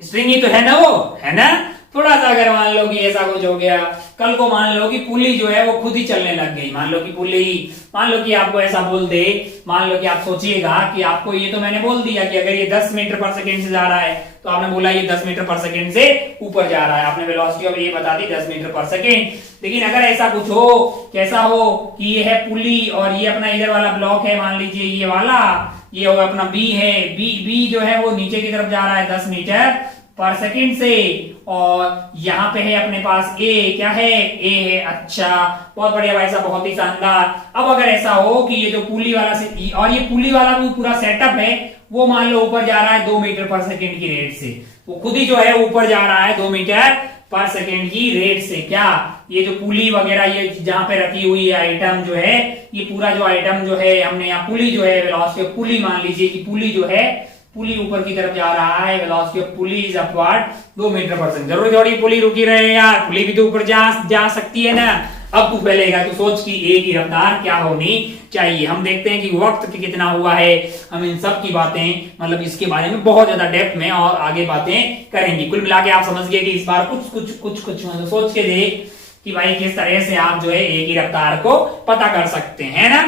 स्ट्रिंग ही तो है ना, वो है ना। थोड़ा सा अगर मान लो कि ऐसा कुछ हो गया, कल को मान लो कि पुली जो है वो खुद ही चलने लग गई, मान लो कि पुली, मान लो कि आपको ऐसा बोल दे, मान लो कि आप सोचिएगा कि आपको ये तो मैंने बोल दिया कि अगर ये 10 मीटर पर सेकेंड से जा रहा है, तो आपने बोला ये 10 मीटर पर सेकेंड से ऊपर जा रहा है, आपने वेलोसिटी ऑफ ये बता दी 10 मीटर पर सेकेंड। लेकिन अगर ऐसा कुछ हो, कैसा हो कि ये है पुली और ये अपना इधर वाला ब्लॉक है, मान लीजिए ये वाला, ये होगा अपना बी है, बी जो है वो नीचे की तरफ जा रहा है 10 मीटर पर सेकेंड से, और यहाँ पे है अपने पास ए, क्या है ए है। अच्छा, बहुत बढ़िया भाई साहब, बहुत ही शानदार। अब अगर ऐसा हो कि ये जो पुली वाला से, और ये पुली वाला भी पूरा सेटअप है, वो मान लो ऊपर जा रहा है 2 मीटर पर सेकेंड की रेट से, वो खुद ही जो है ऊपर जा रहा है 2 मीटर पर सेकेंड की रेट से। क्या ये जो पुली वगैरह ये जहां पे रखी हुई है आइटम जो है, ये पूरा जो आइटम जो है हमने यहाँ पुली जो है वेलोसिटी ऑफ पुली, मान लीजिए कि पुली जो है पुली ऊपर की तरफ जा रहा है, velocity of pulley is upward 2 metre per second. जरूरी थोड़ी पुली रुकी रहे यार, पुली भी तो ऊपर जा सकती है ना। अब तू पहलेगा तो सोच कि ए की रफ्तार क्या होनी चाहिए। हम देखते हैं कि वक्त कितना हुआ है, हम इन सब की बातें मतलब इसके बारे में बहुत ज्यादा डेप्थ में और आगे बातें करेंगे। कुल मिला के आप समझ गए कि इस बार कुछ मतलब सोच के देख कि भाई किस तरह से आप जो है ए की रफ्तार को पता कर सकते हैं ना।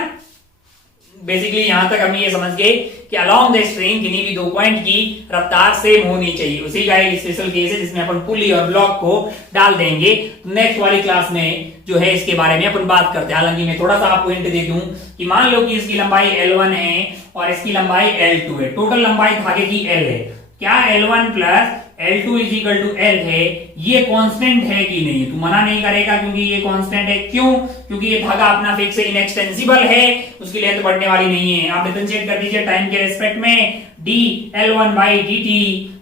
बेसिकली यहां तक हम ये समझ गए कि अलोंग द स्ट्रिंग किन्हीं भी 2 पॉइंट की रफ्तार सेम होनी चाहिए। उसी का एक स्पेशल केस है जिसमें अपन पुली और ब्लॉक को डाल देंगे। नेक्स्ट वाली क्लास में जो है इसके बारे में अपन बात करते हैं। हालांकि मैं थोड़ा सा आपको हिंट दे दूं कि मान लो कि इसकी लंबाई L1 है और इसकी लंबाई L2 है, टोटल लंबाई धागे की L है। क्या L1 plus L2 is equal to L है, ये कांस्टेंट है कि नहीं? तू मना नहीं करेगा क्योंकि ये कांस्टेंट है। क्यों? क्योंकि ये धागा अपना फिक्स है, इनएक्सटेंसिबल है, उसकी लेंथ बढ़ने वाली नहीं है। आप डिफरेंशिएट कर दीजिए टाइम के रिस्पेक्ट में, dL1 by dt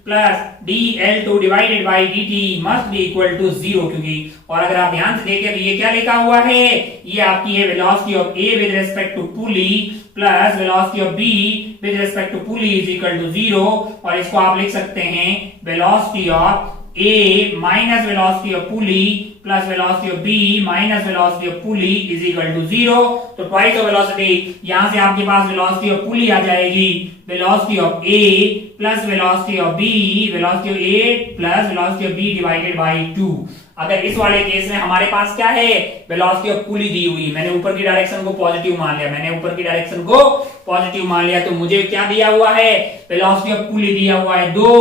plus dL2 divided by dt must be equal to 0, क्योंकि और अगर आप ध्यान से देखें तो ये क्या लिखा हुआ है, ये आपकी है velocity of A with respect to pulley plus velocity of B with respect to pulley is equal to 0, और इसको आप लिख सकते हैं velocity of A minus velocity of pulley plus velocity of B minus velocity of pulley is equal to 0। तो ट्वाइस ऑफ वेलोसिटी, यहां से आपके पास वेलोसिटी ऑफ पुली आ जाएगी velocity of A plus velocity of B, velocity of A plus velocity of B divided by 2। अगर इस वाले केस में हमारे पास क्या है, वेलोसिटी ऑफ पुली दी हुई, मैंने ऊपर की डायरेक्शन को पॉजिटिव मान लिया, मैंने ऊपर की डायरेक्शन को पॉजिटिव मान लिया, तो मुझे क्या दिया हुआ है, वेलोसिटी ऑफ पुली दिया हुआ है 2,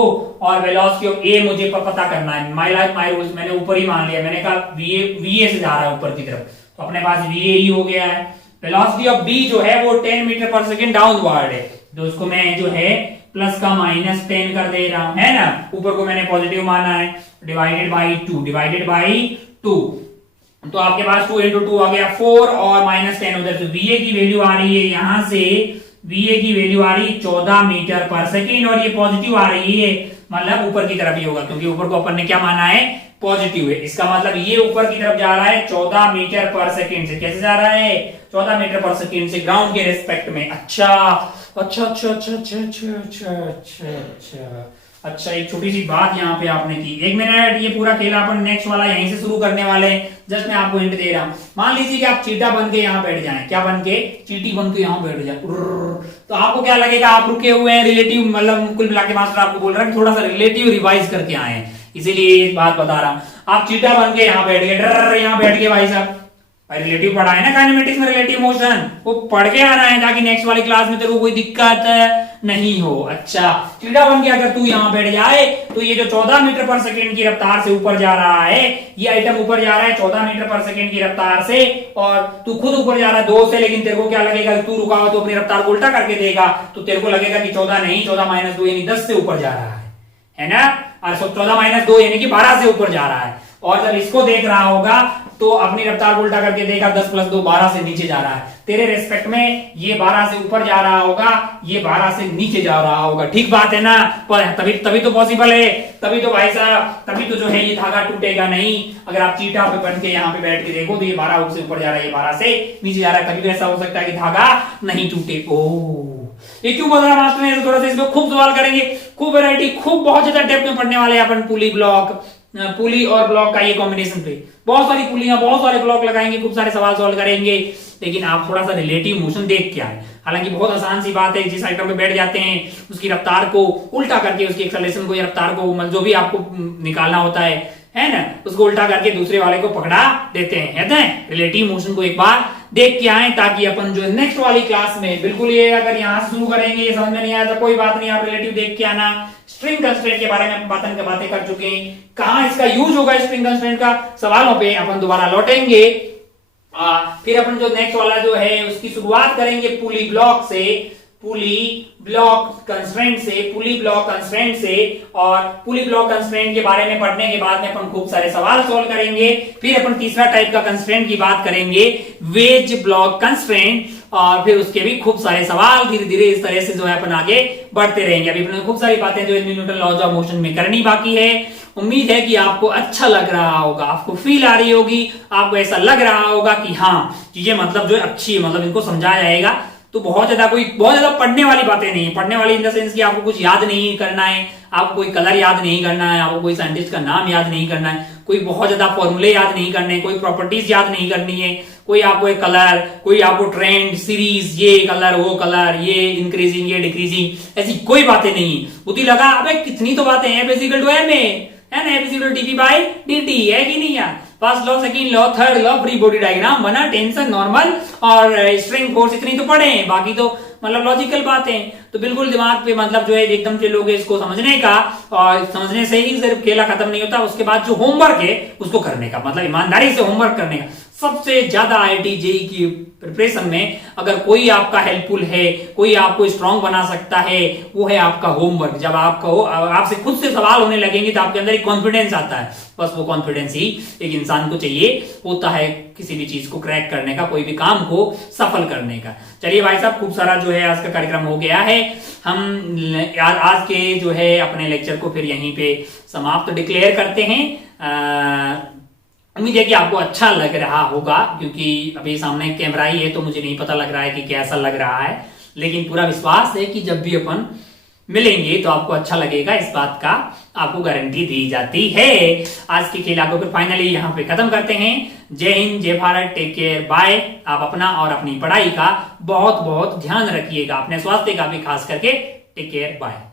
और वेलोसिटी ऑफ ए मुझे पता करना है। माय लाइफ माय रूल्स, मैंने ऊपर ही मान लिया, मैंने कहा VA से जा रहा है ऊपर की तरफ, तो अपने पास VA ही हो गया है। वेलोसिटी ऑफ B जो है वो 10 मीटर पर सेकेंड डाउनवर्ड है, तो उसको मैं जो है प्लस का -10 कर दे रहा हूं, है ना। ऊपर को मैंने पॉजिटिव माना है, डिवाइडेड बाई 2 तो आपके पास 2 into 2 आ गया 4 और -10 उधर से VA की वैल्यू आ रही है यहां से VA की वैल्यू आ रही 14 मीटर पर सेकेंड और ये पॉजिटिव आ रही है, मतलब ऊपर की तरफ ही होगा क्योंकि ऊपर को अपन ने क्या माना है, पॉजिटिव है। इसका मतलब ये ऊपर की तरफ जा रहा है 14 मीटर पर सेकेंड से। कैसे जा रहा है, 14 मीटर पर सेकेंड से ग्राउंड के रेस्पेक्ट में। अच्छा अच्छा अच्छा अच्छा अच्छा अच्छा अच्छा अच्छा अच्छा अच्छा, एक छोटी सी बात यहाँ पे आपने की। 1 मिनट, ये पूरा खेल अपन नेक्स्ट वाला यहीं से शुरू करने वाले हैं। जस्ट मैं आपको हिंट दे रहा हूँ। मान लीजिए कि आप चीटा बन के यहाँ बैठ जाएं, क्या बन के, चीटी बन के यहाँ बैठ जाए, तो आपको क्या लगेगा, आप रुके हुए हैं, रिलेटिव, मतलब कुल मिला के मास्टर आपको बोल रहा है थोड़ा सा रिलेटिव रिवाइज करके आए हैं, इसीलिए एक बात बता रहा हूँ। आप चीटा बन के यहाँ बैठ गए, डर यहाँ बैठ गए भाई साहब, रिलेटिव पढ़ा है ना काइनेमेटिक्स में, रिलेटिव मोशन वो पढ़ के आना है ताकि नेक्स्ट वाली क्लास में तेरे को कोई दिक्कत नहीं हो। अच्छा, चीटा बन के अगर तू यहाँ बैठ जाए तो ये जो 14 मीटर पर सेकेंड की रफ्तार से ऊपर जा रहा है, ये आइटम ऊपर जा रहा है 14 मीटर पर सेकेंड की रफ्तार से, और तू खुद ऊपर जा रहा है 2 से, लेकिन तेरे को क्या लगेगा, तू रुका हुआ तो अपनी रफ्तार को उल्टा करके देगा, तो तेरे को लगेगा कि 14 नहीं, 14 - 2 यानी 10 से ऊपर जा रहा है ना, और 14 - 2 यानी कि 12 से ऊपर जा रहा है। और जब इसको देख रहा होगा तो अपनी रफ्तार को उल्टा करके देगा, 10 + 2 12 से नीचे जा रहा है। तेरे रेस्पेक्ट में ये 12 से ऊपर जा रहा होगा, ये 12 से नीचे जा रहा होगा। ठीक बात है ना, तभी तो पॉसिबल है, तभी तो भाई साहब, तभी तो जो है ये धागा टूटेगा नहीं। अगर आप चीटा पे बन के यहाँ पे बैठ के देखो तो ये 12 से ऊपर जा रहा है, ये 12 से नीचे जा रहा है, कभी तो ऐसा हो सकता है कि धागा नहीं टूटे। ये क्यों बता रहा मास्टर ने, थोड़ा सा इसमें खूब सवाल करेंगे, खूब वैरायटी, खूब बहुत ज्यादा डेप्थ में पढ़ने वाले अपन पुली ब्लॉक, पुली और ब्लॉक का ये कॉम्बिनेशन पे बहुत सारी पुलियां, बहुत सारे ब्लॉक लगाएंगे, खूब सारे सवाल सॉल्व करेंगे, लेकिन आप थोड़ा सा रिलेटिव मोशन देख के आए। हालांकि बहुत आसान सी बात है, जिस आइटम पे बैठ जाते हैं उसकी रफ्तार को उल्टा करके, उसकी एक्सेलरेशन को या रफ्तार को जो भी आपको निकालना होता है ना, उसको उल्टा करके दूसरे वाले को पकड़ा देते हैं। रिलेटिव मोशन को एक बार देख के आए ताकि अपन जो नेक्स्ट वाली क्लास में बिल्कुल, ये अगर यहाँ से शुरू करेंगे ये समझ में नहीं आया तो कोई बात नहीं, आप रिलेटिव देख के आना। स्ट्रिंग कंस्ट्रेंट के बारे में बातें कर चुके हैं, कहां इसका यूज होगा स्ट्रिंग कंस्ट्रेंट का, सवालों पे अपन दोबारा लौटेंगे। फिर अपन जो नेक्स्ट वाला जो है उसकी शुरुआत करेंगे पुली ब्लॉक से, पुली ब्लॉक कंस्ट्रेंट से, पुली ब्लॉक कंस्ट्रेंट से, और पुली ब्लॉक कंस्ट्रेंट के बारे में पढ़ने के बाद में अपन खूब सारे सवाल सॉल्व करेंगे। फिर अपन तीसरा टाइप का कंस्ट्रेंट की बात करेंगे, वेज ब्लॉक कंस्ट्रेंट, और फिर उसके भी खूब सारे सवाल धीरे धीरे इस तरह से जो है अपन आगे बढ़ते रहेंगे। अभी अपने खूब सारी बातें जो न्यूटन लॉज ऑफ मोशन में करनी बाकी है। उम्मीद है कि आपको अच्छा लग रहा होगा, आपको फील आ रही होगी, आपको ऐसा लग रहा होगा कि हाँ चीजें मतलब जो अच्छी है, मतलब इनको समझाया जाएगा तो बहुत ज्यादा पढ़ने वाली बातें नहीं है। पढ़ने वाली इन द सेंस कि आपको कुछ याद नहीं करना है, आपको कोई कलर याद नहीं करना है, आपको कोई साइंटिस्ट का नाम याद नहीं करना है, कोई बहुत ज्यादा फॉर्मूले याद नहीं करने, कोई प्रॉपर्टीज याद नहीं करनी है, कोई आपको एक कलर, कोई आपको ट्रेंड सीरीज, ये कलर वो कलर, ये इंक्रीजिंग ये डिक्रीजिंग, ऐसी कोई बातें नहीं। बुद्धि लगा अबे कितनी तो बातें हैं, बेसिकल टू एम है ना, बेसिकल डीपी बाई डी है कि नहीं यार। First law, second law, third law, free body diagram बना, टेंशन नॉर्मल और स्ट्रिंग फोर्स, इतनी तो पढ़े हैं, बाकी तो मतलब लॉजिकल बातें। तो बिल्कुल दिमाग पे मतलब जो है एकदम से लोग इसको समझने का, और समझने से ही सिर्फ खेला खत्म नहीं होता, उसके बाद जो होमवर्क है उसको करने का, मतलब ईमानदारी से होमवर्क करने का। सबसे ज्यादा आईआईटी जेईई की प्रिपरेशन में अगर कोई आपका हेल्पफुल है, कोई आपको स्ट्रांग बना सकता है, वो है आपका होमवर्क। जब आपसे खुद से सवाल होने लगेंगे तो आपके अंदर एक कॉन्फिडेंस आता है। बस वो कॉन्फिडेंस ही एक इंसान को चाहिए होता है किसी भी चीज को क्रैक करने का, कोई भी काम को सफल करने का। चलिए भाई साहब, खूब सारा जो है आज का कार्यक्रम हो गया है। हम आज के जो है अपने लेक्चर को फिर यहीं पे समाप्त डिक्लेयर करते हैं। उम्मीद है कि आपको अच्छा लग रहा होगा, क्योंकि अभी सामने कैमरा ही है तो मुझे नहीं पता लग रहा है कि कैसा लग रहा है, लेकिन पूरा विश्वास है कि जब भी अपन मिलेंगे तो आपको अच्छा लगेगा, इस बात का आपको गारंटी दी जाती है। आज की खेल को फिर फाइनली यहाँ पे खत्म करते हैं। जय हिंद, जय भारत, टेक केयर, बाय। आप अपना और अपनी पढ़ाई का बहुत बहुत ध्यान रखिएगा, अपने स्वास्थ्य का भी खास करके। Take care, bye.